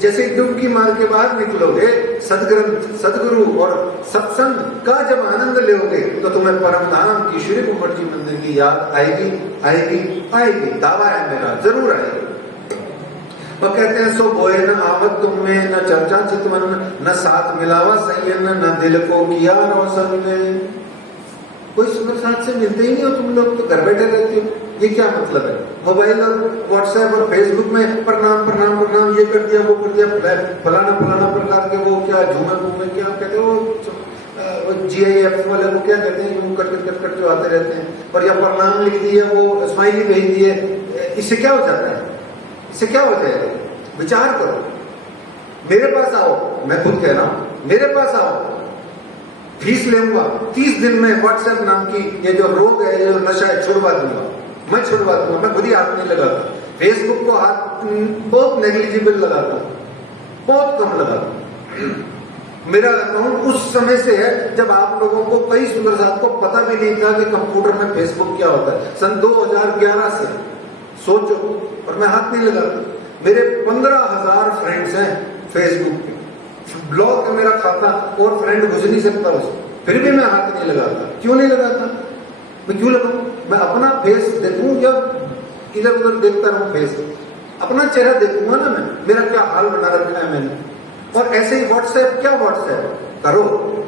जैसे डुबकी मार के बाहर निकलोगे, सदग्रंथ, सदगुरु और सत्संग का जब आनंद लोगे तो तुम्हें परम धाम की श्री कुंभटजी मंदिर की याद आएगी, आएगी, आएगी। दावा है मेरा, जरूर आएगी। वो कहते हैं, सो बोए न आवत तुम में, न चर्चा चितवन, न साथ मिलावा संयन, न दिल को किया रोशन में। कोई सुंदर साथ से मिलते ही नहीं हो तुम लोग, तो घर बैठे रहते हो। ये क्या मतलब है? मोबाइल और व्हाट्सएप और फेसबुक में प्रणाम प्रणाम प्रणाम, ये कर दिया, वो कर दिया, फलाना फलाना प्रकार के वो क्या झूमे घूमे क्या कहते हो, GIF वाले वो क्या कहते हैं, यूं कट जो आते रहते हैं, और या प्रणाम लिख दिया, वो स्माइली भेज दिए। इससे क्या हो जाता है? इससे क्या हो जाएगा? विचार करो। मेरे पास आओ, मैं खुद कह रहा हूं, मेरे पास आओ, फीस लूंगा, 30 दिन में व्हाट्सएप नाम की ये जो रोग है, ये जो नशा है, छुड़वा दूंगा, मैं छुड़वा दूंगा। मैं खुद ही हाथ नहीं लगाता, फेसबुक को हाथ बहुत नेग्लिजिबल लगाता हूं, बहुत कम लगाता हूं। मेरा अकाउंट उस समय से है जब आप लोगों को, कई सुंदर साथ को पता भी नहीं था कि कंप्यूटर में फेसबुक क्या होता है। सन 2011 से सोचो, और मैं हाथ नहीं लगाता। मेरे 15,000 फ्रेंड्स हैं फेसबुक पे, ब्लॉग है मेरा खाता, और फ्रेंड घुस नहीं सकता उसमें, फिर भी मैं हाथ नहीं लगाता। क्यों नहीं लगाता? मैं क्यों लगाऊं? मैं अपना फेस देखूं या इधर उधर देखता रहूं फेस? अपना चेहरा देखूंगा ना मैं, मेरा क्या हाल बना रखा है मैंने। और ऐसे ही व्हाट्सएप, क्या व्हाट्सएप करो,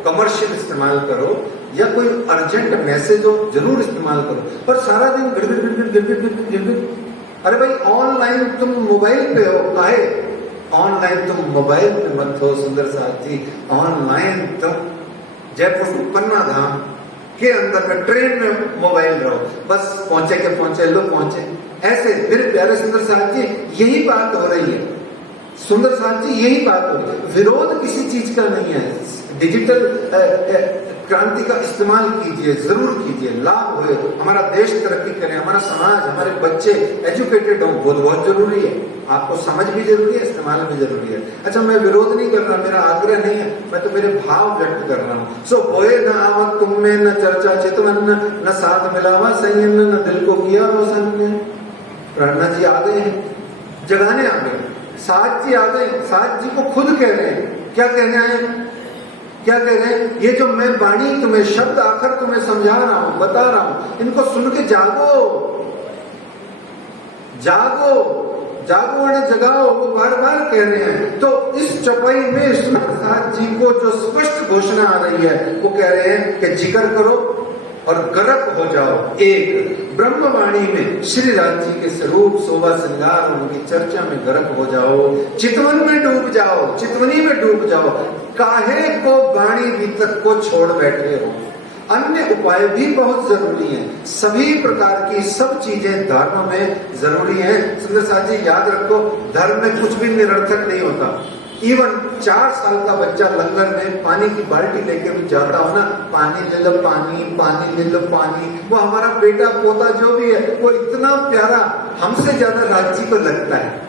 कमर्शियल इस्तेमाल करो, या कोई अर्जेंट मैसेज हो जरूर इस्तेमाल करो, पर सारा दिन गिड़गिड़। अरे भाई, ऑनलाइन तुम मोबाइल पे हो, काहे? ऑनलाइन तुम मोबाइल पे मत हो सुंदर साथ जी, ऑनलाइन तुम जयपुर से पन्ना धाम के अंदर में ट्रेन में मोबाइल रहो, बस पहुंचे के पहुंचे, लो पहुंचे। ऐसे मेरे प्यारे सुंदर साथ जी, यही बात हो रही है सुंदर साथ जी, यही बात हो रही है। विरोध किसी चीज का नहीं है। डिजिटल क्रांति का इस्तेमाल कीजिए, जरूर कीजिए, लाभ हो, हमारा देश तरक्की करे, हमारा समाज, हमारे बच्चे एजुकेटेड हो, बहुत जरूरी है। आपको समझ भी जरूरी है, इस्तेमाल भी जरूरी है। अच्छा, मैं विरोध नहीं कर रहा, मेरा आग्रह नहीं है, मैं तो मेरे भाव व्यक्त कर रहा हूँ। सो बोए न आवत तुम में, न चर्चा चितवन, न साथ मिलावा संयन, न दिल को किया रोशन में। प्रणा जी आ गए हैं, जगाने आ गए, साथ जी आ गए, साथ जी को खुद कह रहे हैं। क्या कहने आए? क्या कह रहे हैं? ये जो मैं वाणी तुम्हें, शब्द आखिर तुम्हें समझा रहा हूं, बता रहा हूं, इनको सुन के जागो, जागो, जागो और जगाओ, वो बार बार कह रहे हैं। तो इस चौपाई में सुंदर साथ जी को जो स्पष्ट घोषणा आ रही है, वो कह रहे हैं कि जिक्र करो और गर्क हो जाओ एक ब्रह्मवाणी में, श्री राम जी के स्वरूप शोभा श्रृंगार, उनकी चर्चा में गर्क हो जाओ, चितवन में डूब जाओ, चितवनी में डूब जाओ। काहे को वाणी भीतर को छोड़ बैठे हो? अन्य उपाय भी बहुत जरूरी हैं। सभी प्रकार की सब चीजें धर्म में जरूरी हैं। सुंदर साथ जी याद रखो, धर्म में कुछ भी निरर्थक नहीं होता। इवन 4 साल का बच्चा लंगर में पानी की बाल्टी लेके भी जाता हो ना, पानी ले लो पानी, पानी ले लो पानी, वो हमारा बेटा पोता जो भी है, वो इतना प्यारा हमसे ज्यादा राज्य को लगता है,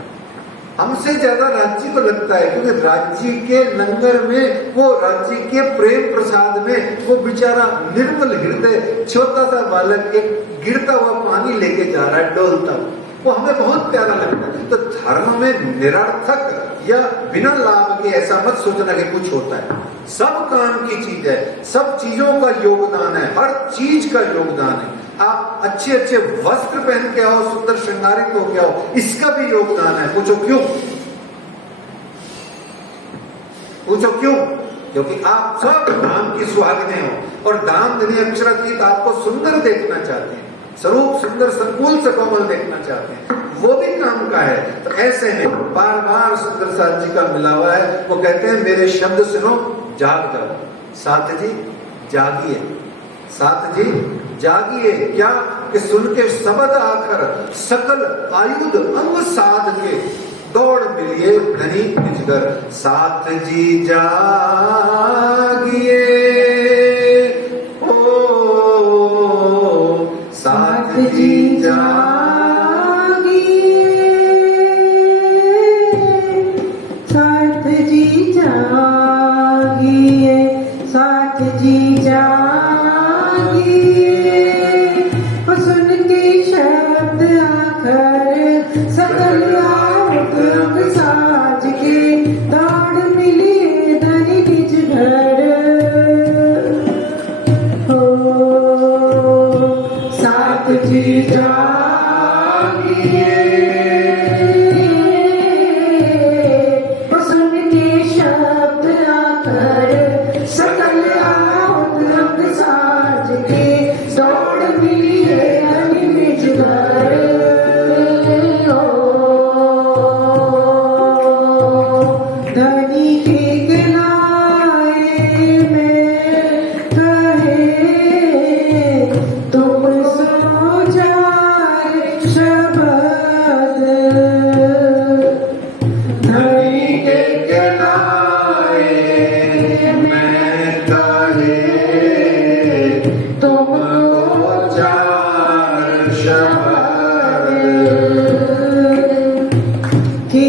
हमसे ज्यादा राज्य को लगता है। क्योंकि राज्य के लंगर में, वो राज्य के प्रेम प्रसाद में, वो बेचारा निर्मल हृदय छोटा सा बालक एक गिरता हुआ पानी लेके जा रहा है, डोलता, वो हमें बहुत प्यारा लगता है। तो धर्म में निरर्थक या बिना लाभ के ऐसा मत सोचना कि कुछ होता है। सब काम की चीज है, सब चीजों का योगदान है, हर चीज का योगदान है। आप अच्छे अच्छे वस्त्र पहन के आओ, सुंदर श्रृंगारित होके आओ, इसका भी योगदान है। पूछो क्यों? पूछो क्यों? क्योंकि आप सब धाम की सुहागिनें हो, और धाम धनी अक्षरातीत आपको सुंदर देखना चाहते हैं, स्वरूप सुंदर संकुल से कोमल देखना चाहते हैं, वो भी काम का है। तो ऐसे में बार बार सुंदर साथ जी का मिला हुआ है। वो कहते हैं, मेरे शब्द सुनो, जाग जाओ, साथ जी जागिए, साथ जी जागिए। क्या कि सुन के शब्द आकर सकल आयुध अंग साध के, दौड़ मिलिए धनी निजगर, साथ जी जागिए, ओ साथ जी जागिए, साथ जी जागिए, साथ जी जागिए, सुन के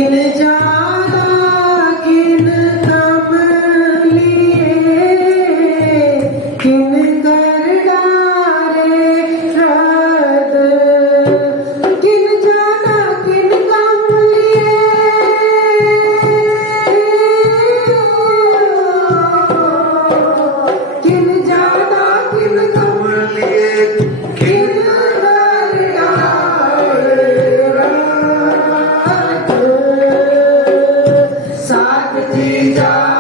किन जाना किन कम लिए किन कर डारे रद किन जाना किन कम लिए किन जाना किन कम लिए किन कर डारे रद साथ जी जाइए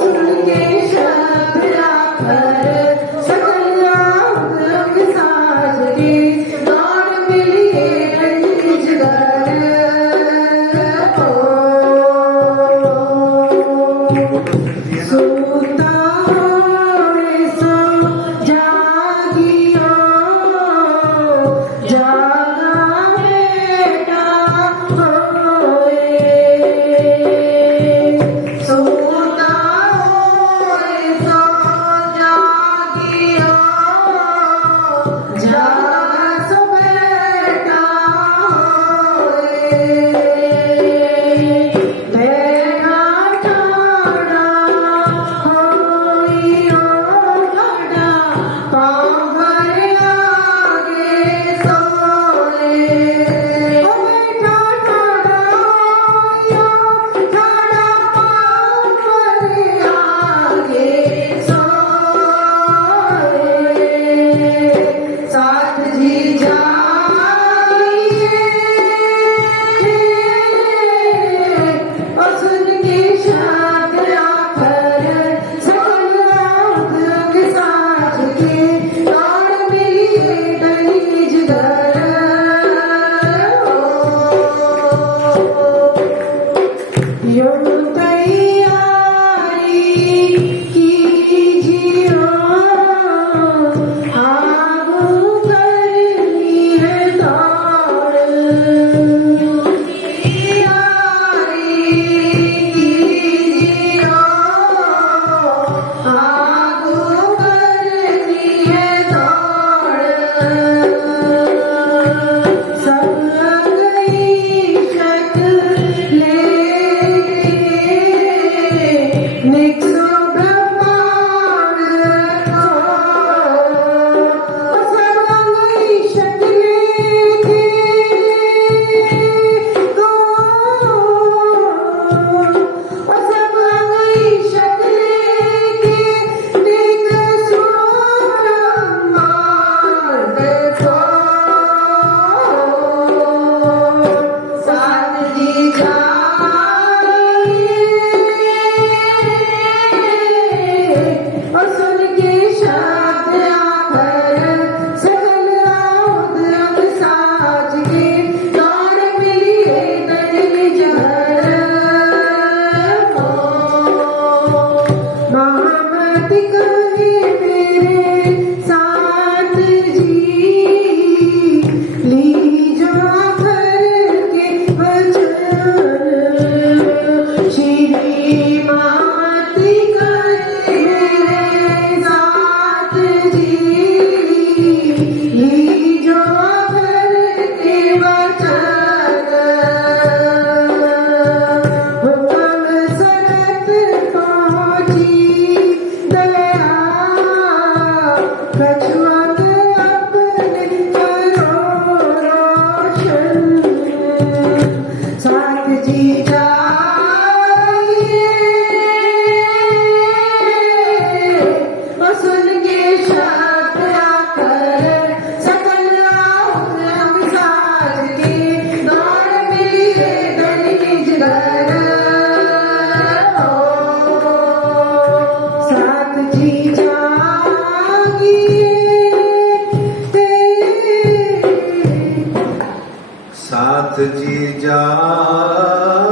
सुन के शब्द आकर सकल रंग साज के दौड़ मिलिए निज घर को सूता होए सो जागियो जागा बेटा होए सूता होए सो जागियो जागा सो बेटा होए बेड़ा ठाड़ा होइयो घड़ा पाँव भर आगे सोए ओ बेटा ठाड़ा होइयो घड़ा पाँव भर आगे सोए साथ जी जाइए और सुन के शब्द आकर सकल रंग साज के दौड़ मिलिए निज घर यूं तैयारी कीजियो आगू करनी है दौड़ तैयारी कीजियो आगू करनी है दौड़ संग ईशक लेके निकलो ब्रह्मांड को संग ईशक लेके गो संग ईशक लेके निकलो ब्रह्मांड को साथ जी जाइए और सुन के शब्द आकर सकल रंग साज के दौड़ मिलिए निज घर को महामति कहे मेरे साथ जी लीजो आकर के वचन श्री माती कहे मेरे साथ जी लीजो आकर के वचन हुक्म सरत पहुंची दया कछुआत अपने करो रोशन साथ जी जाइए और सुन के शब्द आकर सकल रंग साज के दौड़ मिलिए निज घर को साथ जी जागिए साथ जी जागिए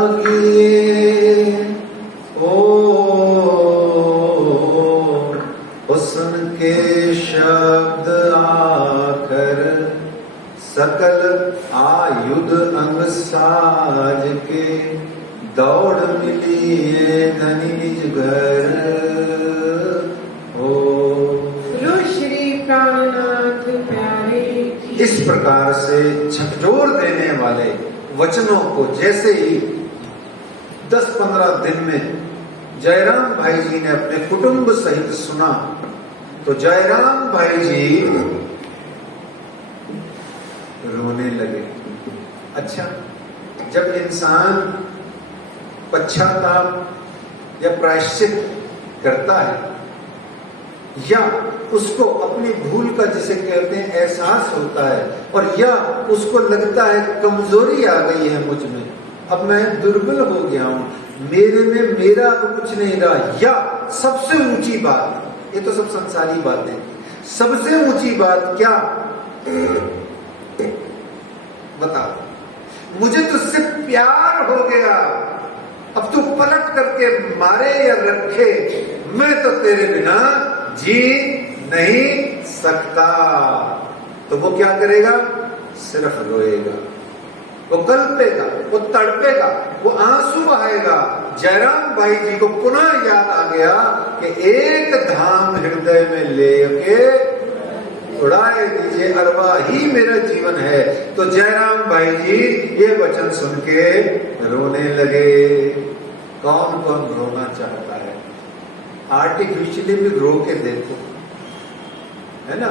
ओ सुन के शब्द आकर सकल आयुध अंग साज के दौड़ मिली है धनी निज घर हो। श्री प्राणनाथ प्यारे इस प्रकार से झकझोर देने वाले वचनों को जैसे ही 10-15 दिन में जयराम भाई जी ने अपने कुटुंब सहित सुना, तो जयराम भाई जी रोने लगे। अच्छा, जब इंसान पश्चाताप या प्रायश्चित करता है या उसको अपनी भूल का जिसे कहते हैं एहसास होता है, और या उसको लगता है कमजोरी आ गई है मुझ में, अब मैं दुर्बल हो गया हूं, मेरे में मेरा तो कुछ नहीं रहा, या सबसे ऊंची बात, ये तो सब संसारी बातें, सबसे ऊंची बात क्या बता, मुझे तुझसे प्यार हो गया, अब तू पलट करके मारे या रखे, मैं तो तेरे बिना जी नहीं सकता। तो वो क्या करेगा? सिर्फ रोएगा, वो कल्पेगा, वो तड़पेगा, वो आंसू बहाएगा। जयराम भाई जी को पुनः याद आ गया कि एक धाम हृदय में लेके उड़ाए दीजिए, अरवा ही मेरा जीवन है। तो जयराम भाई जी ये वचन सुन के रोने लगे। कौन कौन रोना चाहता है? आर्टिफिशियली भी रो के देखो, है ना,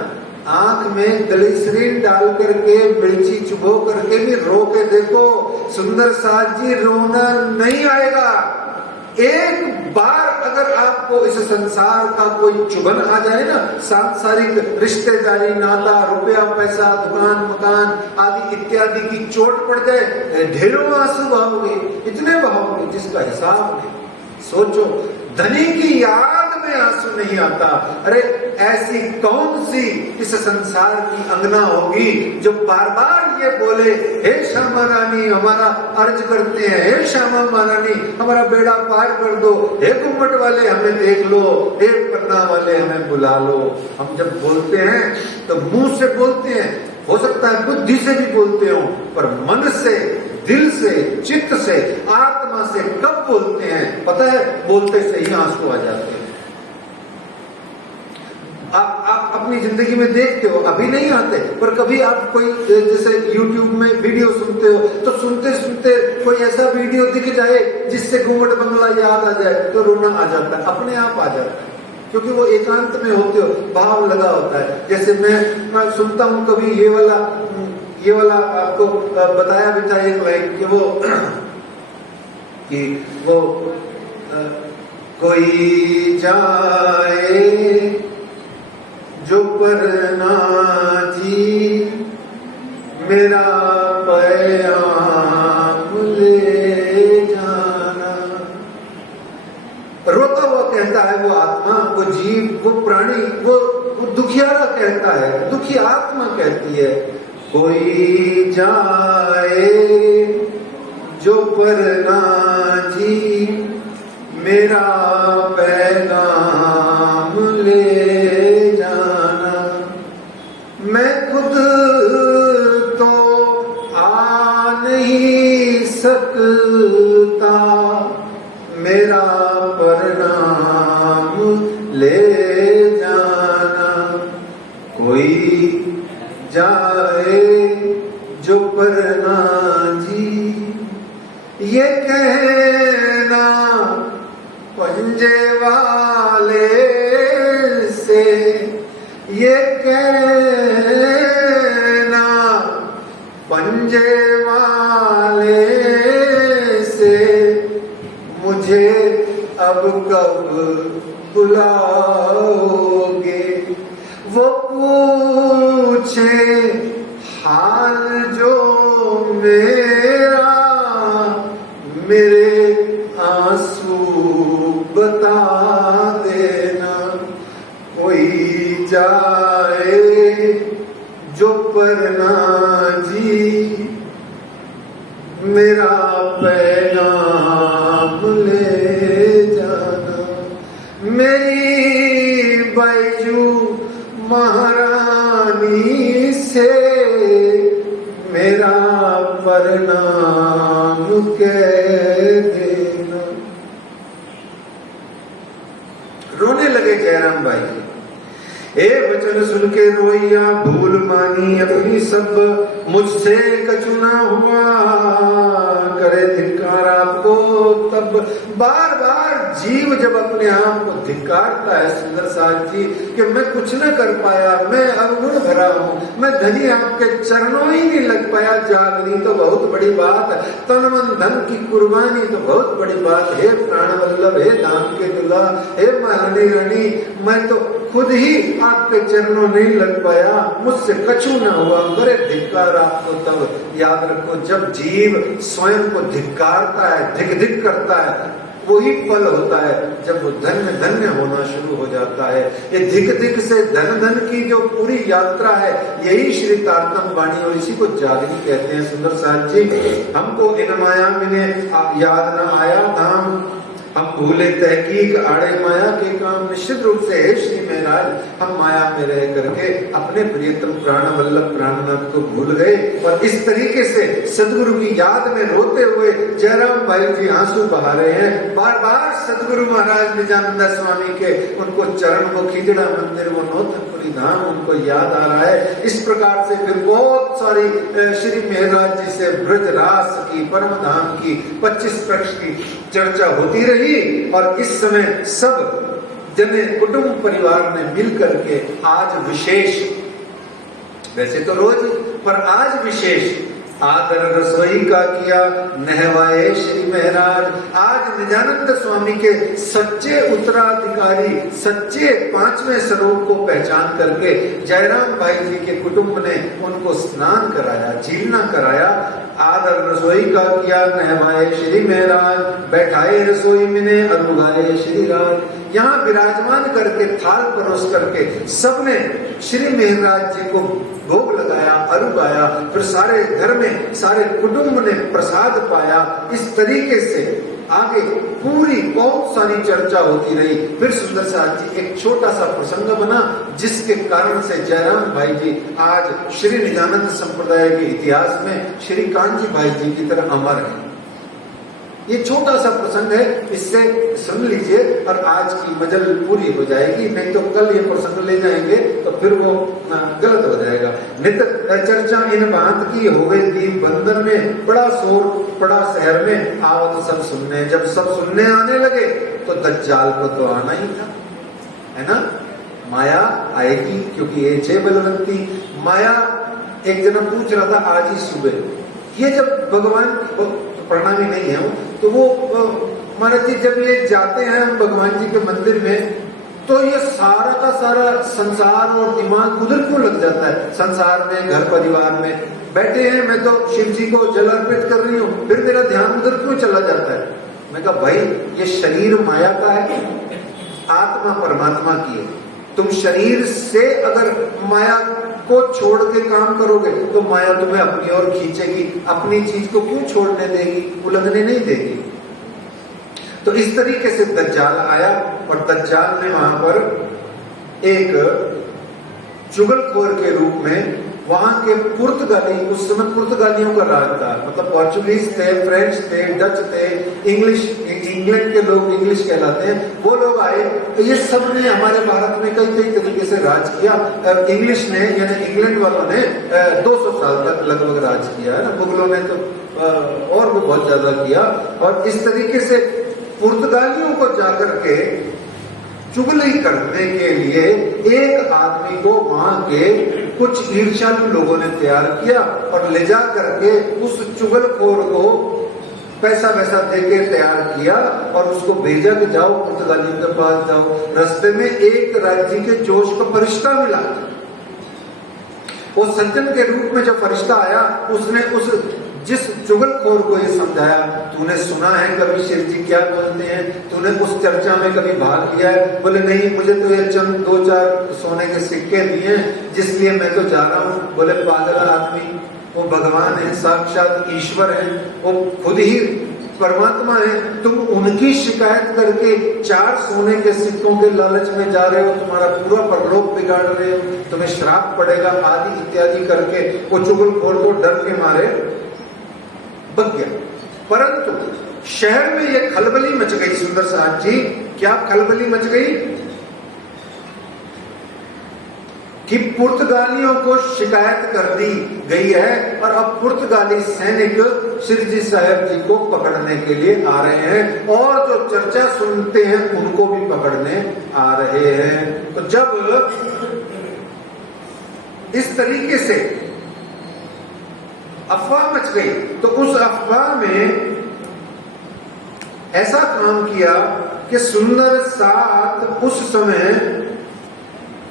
आंख में ग्लिसरीन डाल करके, मिर्ची चुभो करके भी रो के देखो, सुंदर साथ जी रोना नहीं आएगा। एक बार अगर आपको इस संसार का कोई चुभन आ जाए ना, सांसारिक रिश्तेदारी, नाता, रुपया पैसा, दुकान मकान आदि इत्यादि की चोट पड़ जाए, ढेरों आंसू बहाओगे, इतने बहाओगे जिसका हिसाब नहीं। सोचो, धनी की याद में आंसू नहीं आता। अरे ऐसी कौन सी इस संसार की अंगना होगी जो बार बार ये बोले, हे श्यामा रानी हमारा अर्ज करते हैं, हे श्यामा रानी हमारा बेड़ा पार कर दो, हे गुम्बट वाले हमें देख लो, हे पन्ना वाले हमें बुला लो। हम जब बोलते हैं तो मुंह से बोलते हैं, हो सकता है बुद्धि से भी बोलते हो, पर मन से, दिल से, चित्त से, आत्मा से कब बोलते हैं पता है? बोलते से ही आंसू आ जाते हैं। आप अपनी जिंदगी में देखते हो, अभी नहीं आते, पर कभी आप कोई जैसे YouTube में वीडियो सुनते हो, तो सुनते सुनते कोई ऐसा वीडियो दिख जाए जिससे घूंघट बंगला याद आ जाए, तो रोना आ जाता है, अपने आप आ जाता है, क्योंकि वो एकांत में होते हो, भाव लगा होता है। जैसे मैं सुनता हूँ कभी ये वाला आपको बताया भी था एक लाइन कि वो कोई जाए जो पर ना जी मेरा पैगाम ले जाना। रोता हुआ कहता है वो आत्मा, वो जीव, वो प्राणी, वो दुखियारा कहता है, दुखी आत्मा कहती है, कोई जाए जो पर ना जी मेरा पैगाम ले जाना। मैं खुद तो आ नहीं सकता, मेरा परिणाम ले जाना। कोई जाए जो पर ना जी, ये कहना पंजे वाले से, ये कहना पंजे वाले से, मुझे अब कब बुलाओगे? वो पूछे हाल जो मेरा, मेरे आंसू बता देना। कोई जाए जो पर ना जी मेरा पैगाम ले जाना। मेरी बैजू महारानी से मेरा परिणाम कह देना। रोने लगे जयराम भाई। हे वचन वचन सुन के रोइया, भूल मानी अपनी सब, मुझसे कछु ना हुआ, करे धिक्कार आपको तब। बार बार जीव जब अपने आप को धिक्कारता है सुंदर साथ जी कि मैं कुछ न कर पाया, मैं अवगुण भरा हूँ, मैं धनी आपके चरणों ही नहीं लग पाया, जागनी तो बहुत बड़ी बात, तन मन धन की कुर्बानी तो बहुत बड़ी बात, हे प्राण वल्लभ, हे धाम के दुल्हा, हे महारानी रानी, मैं तो खुद ही आपके चरणों नहीं लग पाया, मुझसे कछु न हुआ, करे धिक्कार आपको तब। याद रखो, जब जीव स्वयं को धिक्कारता है, धिक धिक करता है, वही फल होता है जब वो धन्य धन्य होना शुरू हो जाता है। ये धिक धिक से धन धन की जो पूरी यात्रा है, यही श्री तारतम वाणी और इसी को जागनी कहते हैं। सुंदर साथ जी, हमको इन माया में याद न आया धाम, हम भूले तहकीक आड़े माया के काम। निश्चित रूप से है श्री महाराज, हम माया में रह करके अपने प्रियतम प्राण वल्लभ प्राणनाथ को भूल गए, और इस तरीके से सदगुरु की याद में रोते हुए जयराम भाई जी आंसू बहा रहे हैं। बार बार सदगुरु महाराज निजानंद स्वामी के उनको चरण, वो खिजड़ा मंदिर, वो नौतनपुरी धाम उनको याद आ रहा है। इस प्रकार से फिर बहुत सारी श्री महाराज जी से ब्रज रास की, परम धाम की, 25 वर्ष की चर्चा होती रही, और इस समय सब जने कुटुंब परिवार ने मिल करके आज विशेष, वैसे तो रोज पर आज विशेष आदर रसोई का किया, नहवाए श्री महाराज। आज निजानंद स्वामी के सच्चे उत्तराधिकारी, सच्चे 5वें स्वरूप को पहचान करके जयराम भाई जी के कुटुंब ने उनको स्नान कराया, झीलना कराया। आदर रसोई का किया, नहवाए श्री महाराज, बैठाए रसोई में अनुगाए श्री राज। यहाँ विराजमान करके थाल परोस करके सबने श्री महाराज जी को भोग लगाया, अरुगाया, फिर सारे घर में सारे कुटुंब ने प्रसाद पाया। इस तरीके से आगे पूरी बहुत सारी चर्चा होती रही। फिर सुंदर साथ जी एक छोटा सा प्रसंग बना, जिसके कारण से जयराम भाई जी आज श्री निजानंद संप्रदाय के इतिहास में श्री कांजी भाई जी की तरह अमर है। ये छोटा सा प्रसंग है, इससे सुन लीजिए और आज की मजल पूरी हो जाएगी, नहीं तो कल ये प्रसंग ले जाएंगे तो फिर वो गलत हो जाएगा। नित चर्चा इन बात की होवे दीप बंदर में, बड़ा शोर पड़ा शहर में, आओ तो सब सुनने। जब सब सुनने आने लगे तो दज्जाल को तो आना ही था, है ना। माया आएगी क्योंकि ये छे बलवंती माया। एक जना पूछ रहा था आज ही सुबह, ये जब भगवान प्रणामी नहीं है तो वो महाराज जी जब ये जाते हैं हम भगवान जी के मंदिर में, तो ये सारा का सारा संसार और दिमाग उधर क्यों लग जाता है? संसार में, घर परिवार में बैठे हैं, मैं तो शिव जी को जल अर्पित कर रही हूँ, फिर मेरा ध्यान उधर क्यों चला जाता है? मैं कहा भाई ये शरीर माया का है, आत्मा परमात्मा की है। तुम शरीर से अगर माया को छोड़ के काम करोगे तो माया तुम्हें अपनी ओर खींचेगी, अपनी चीज को क्यों छोड़ने देगी, उलझने नहीं देगी। तो इस तरीके से दज्जाल आया और दज्जाल ने वहां पर एक चुगलखोर के रूप में वहां के पुर्तगाली, उस समय पुर्तगालियों का राज था, मतलब पोर्चुगीज थे, फ्रेंच थे, डच थे, इंग्लिश, इंग्लैंड के लोग इंग्लिश कहलाते हैं, वो लोग आए। तो ये सब ने हमारे भारत में कई कई तरीके से राज किया। इंग्लिश ने यानी इंग्लैंड वालों ने 200 साल तक लगभग राज किया है ना, मुगलों ने तो और भी बहुत ज्यादा किया। और इस तरीके से पुर्तगालियों को जाकर के चुगली करने के लिए एक आदमी को वहां के कुछ ईर्ष्यालु लोगों ने तैयार किया और ले जा करके उस चुगलखोर को पैसा वैसा देके तैयार किया और उसको भेजा कि जाओ पुर्तगालियों के पास जाओ। रास्ते में एक राज्य के जोश का फरिश्ता मिला, वो सज्जन के रूप में जब फरिश्ता आया उसने उस जिस चुगलखोर को ये समझाया, तूने सुना है कभी शिव जी क्या बोलते हैं, तूने उस चर्चा में कभी भाग लिया है? बोले नहीं, मुझे तो ये चंद 2-4 सोने के सिक्के दिए जिसलिए मैं तो जा रहा हूँ। बोले पागल आदमी, वो भगवान है, साक्षात ईश्वर है, वो खुद ही परमात्मा है, तुम उनकी शिकायत करके 4 सोने के सिक्कों के लालच में जा रहे हो, तुम्हारा पूरा परलोक बिगाड़ रहे हो, तुम्हें श्राप पड़ेगा आदि इत्यादि करके वो चुगलखोर को डर के मारे बच गया। परंतु शहर में ये खलबली मच गई। सुंदर साहब जी, क्या खलबली मच गई? कि पुर्तगालियों को शिकायत कर दी गई है और अब पुर्तगाली सैनिक श्री जी साहब जी को पकड़ने के लिए आ रहे हैं और जो चर्चा सुनते हैं उनको भी पकड़ने आ रहे हैं। तो जब इस तरीके से अफवाह मच गई तो उस अफवाह में ऐसा काम किया कि सुंदर साथ उस समय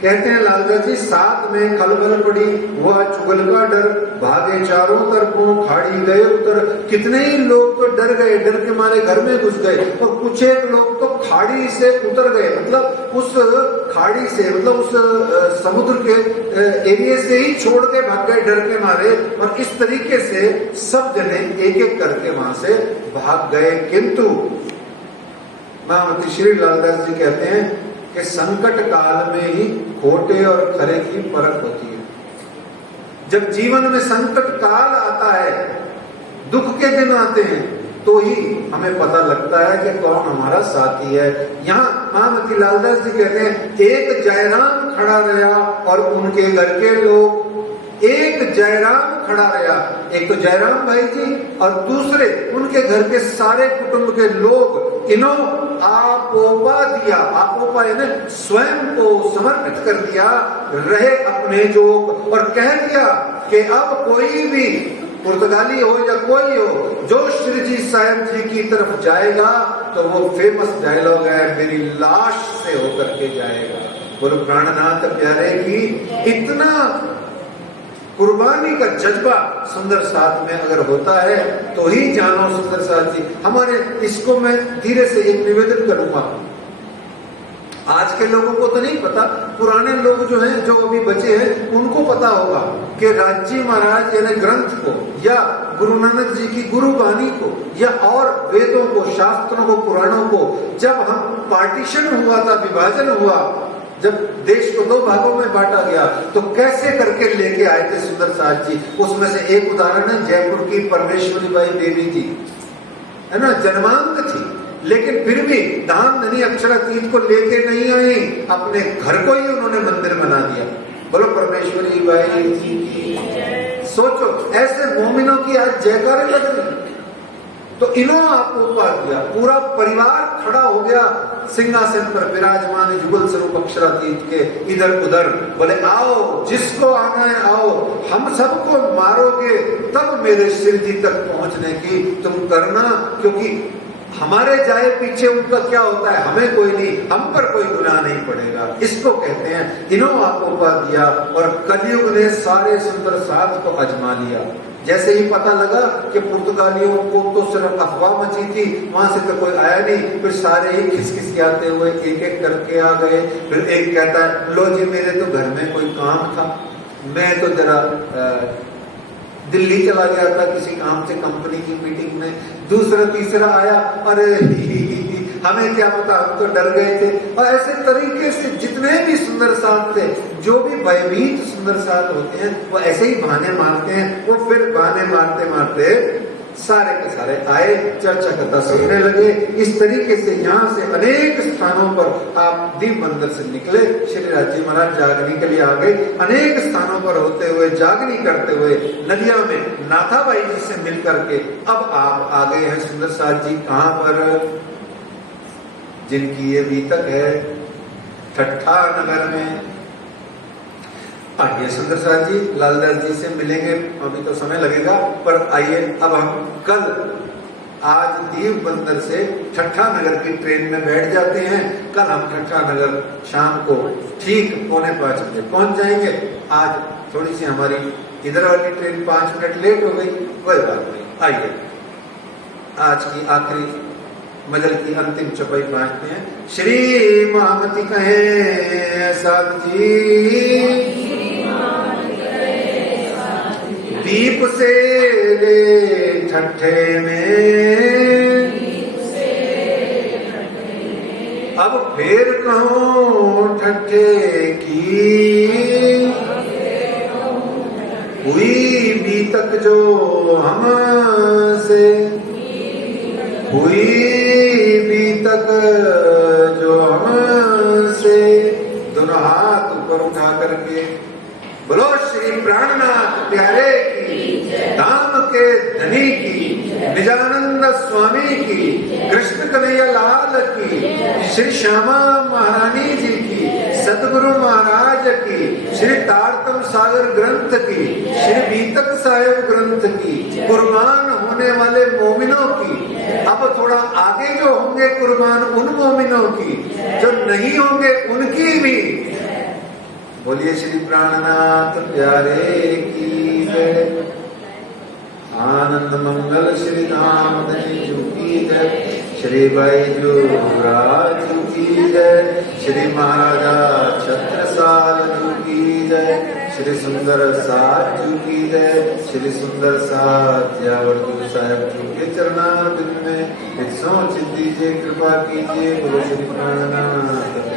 कहते हैं लालदास जी, साथ में खलबल पड़ी, वह चुगल का डर, भागे चारों तरफों, खाड़ी गए उतर। कितने ही लोग तो डर गए, डर के मारे घर में घुस गए और कुछ एक लोग तो खाड़ी से उतर गए, मतलब उस खाड़ी से, मतलब उस समुद्र के एरिया से ही छोड़ के भाग गए डर के मारे। और इस तरीके से सब जने एक एक करके वहां से भाग गए। किंतु महामती श्री लालदास जी कहते हैं कि संकट काल में ही खोटे और खरे की परख होती है। जब जीवन में संकट काल आता है, दुख के दिन आते हैं, तो ही हमें पता लगता है कि कौन हमारा साथी है। यहाँ महामती लालदास जी कहते हैं, एक जयराम खड़ा रहा और उनके घर के लोग, एक जयराम खड़ा रहा, एक तो जयराम भाई जी और दूसरे उनके घर के सारे कुटुंब के लोग, इन्हों आपोपा दिया, आपोपा यानी स्वयं को समर्पित कर दिया, रहे अपने जोग, और कह दिया कि अब कोई भी पुर्तगाली हो या कोई हो जो श्री जी साहब जी की तरफ जाएगा तो वो फेमस डायलॉग है, मेरी लाश से होकर के जाएगा। बोलो प्राणनाथ प्यारे की इतना कुर्बानी का जज्बा सुंदर साथ में अगर होता है तो ही जानो सुंदर साथ जी। हमारे इसको मैं धीरे से एक निवेदन करूंगा, आज के लोगों को तो नहीं पता, पुराने लोग जो हैं, जो अभी बचे हैं, उनको पता होगा कि राजी महाराज यानी ग्रंथ को या गुरु नानक जी की गुरु वाणी को या और वेदों को, शास्त्रों को, पुराणों को जब हम पार्टीशन हुआ था, विभाजन हुआ, जब देश को दो भागों में बांटा गया तो कैसे करके लेके आए थे सुंदर साथ जी। उसमें से एक उदाहरण है जयपुर की परमेश्वरी बाई देवी जी, है ना, जन्मांत थी, लेकिन फिर भी धाम धनी अक्षरातीत को लेके नहीं आई, अपने घर को ही उन्होंने मंदिर बना दिया। बोलो परमेश्वरी बाई जी की। सोचो ऐसे मोमिनों की आज जयकारें लग रही। तो इन्होंने आपको उपहार दिया, पूरा परिवार खड़ा हो गया सिंहासन पर विराजमान युगल स्वरूप अक्षरातीत के इधर उधर, बोले आओ जिसको आना है आओ, हम सबको मारोगे तब मेरे शिव जी तक पहुंचने की तुम करना, क्योंकि हमारे जाए पीछे उनका क्या होता है, हमें कोई नहीं, हम पर कोई गुनाह नहीं पड़ेगा। इसको कहते हैं इन्होंने आपको उपहार दिया। और कलयुग ने सारे सुंदर साथ को अजमा लिया। जैसे ही पता लगा कि पुर्तगालियों को तो सिर्फ अफवाह मची थी, वहां से तो कोई आया नहीं, फिर सारे ही खिसखिसियाते हुए एक एक करके आ गए। फिर एक कहता है, लो जी मेरे तो घर में कोई काम था, मैं तो जरा दिल्ली चला गया था किसी काम से, कंपनी की मीटिंग में। दूसरा तीसरा आया, अरे हमें क्या पता, हम तो डर गए थे। और ऐसे तरीके से जितने भी सुंदर साथ थे, जो भी भयभीत सुंदर साथ होते हैं, वो ऐसे ही बहाने मारते हैं। वो फिर बहाने मारते मारते सारे के सारे आए, चर्चा कथा सुनने लगे। इस तरीके से यहाँ से अनेक स्थानों पर आप दीप बंदर से निकले, श्री राजी महाराज जागनी के लिए आ गए। अनेक स्थानों पर होते हुए, जागनी करते हुए, नदिया में नाथाबाई जी से मिल करके अब आप आ गए हैं सुंदर साथ जी कहाँ पर, जिनकी ये बीतक है ठट्ठा नगर में। आइए सुंदर साथ जी लालदास जी से मिलेंगे, अभी तो समय लगेगा, पर आइए अब हम कल आज दीव बंदर से ठट्ठा नगर की ट्रेन में बैठ जाते हैं। कल हम ठट्ठा नगर शाम को ठीक 4:45 बजे पहुंच जाएंगे। आज थोड़ी सी हमारी इधर वाली ट्रेन 5 मिनट लेट हो गई, कोई बात नहीं। आइए आज की आखिरी मजल की अंतिम चौपाई बांटते हैं। श्री महामती कहे साध जी, दीप से ले ठट्ठे में, अब फिर कहूं ठट्ठे की, हुई बीतक जो हमसे, हुई बीतक जो हमसे। दोनों हाथ ऊपर उठा करके बोलो श्री प्राणनाथ प्यारे की, धाम के धनी की, निजानंद स्वामी की, कृष्ण कन्हैया लाल की, श्री श्यामा महारानी जी की, सतगुरु महाराज की, श्री तारतम सागर ग्रंथ की, श्री बीतक साहेब ग्रंथ की, कुर्बान होने वाले मोमिनों की, अब थोड़ा आगे जो होंगे कुर्बान उन मोमिनों की, जो नहीं होंगे उनकी भी। बोलिए श्री प्राणनाथ प्यारे की जय। आनंद मंगल श्री धाम धनी की जय। श्री बैजू राज की जय। श्री महाराजा छत्रसाल की जय। श्री सुंदर साथ की जय। श्री सुंदर साथ यावर्तु साहब के चरणारविंद में 100 दीजिए, कृपा कीजिए। बोलो श्री प्राणनाथ।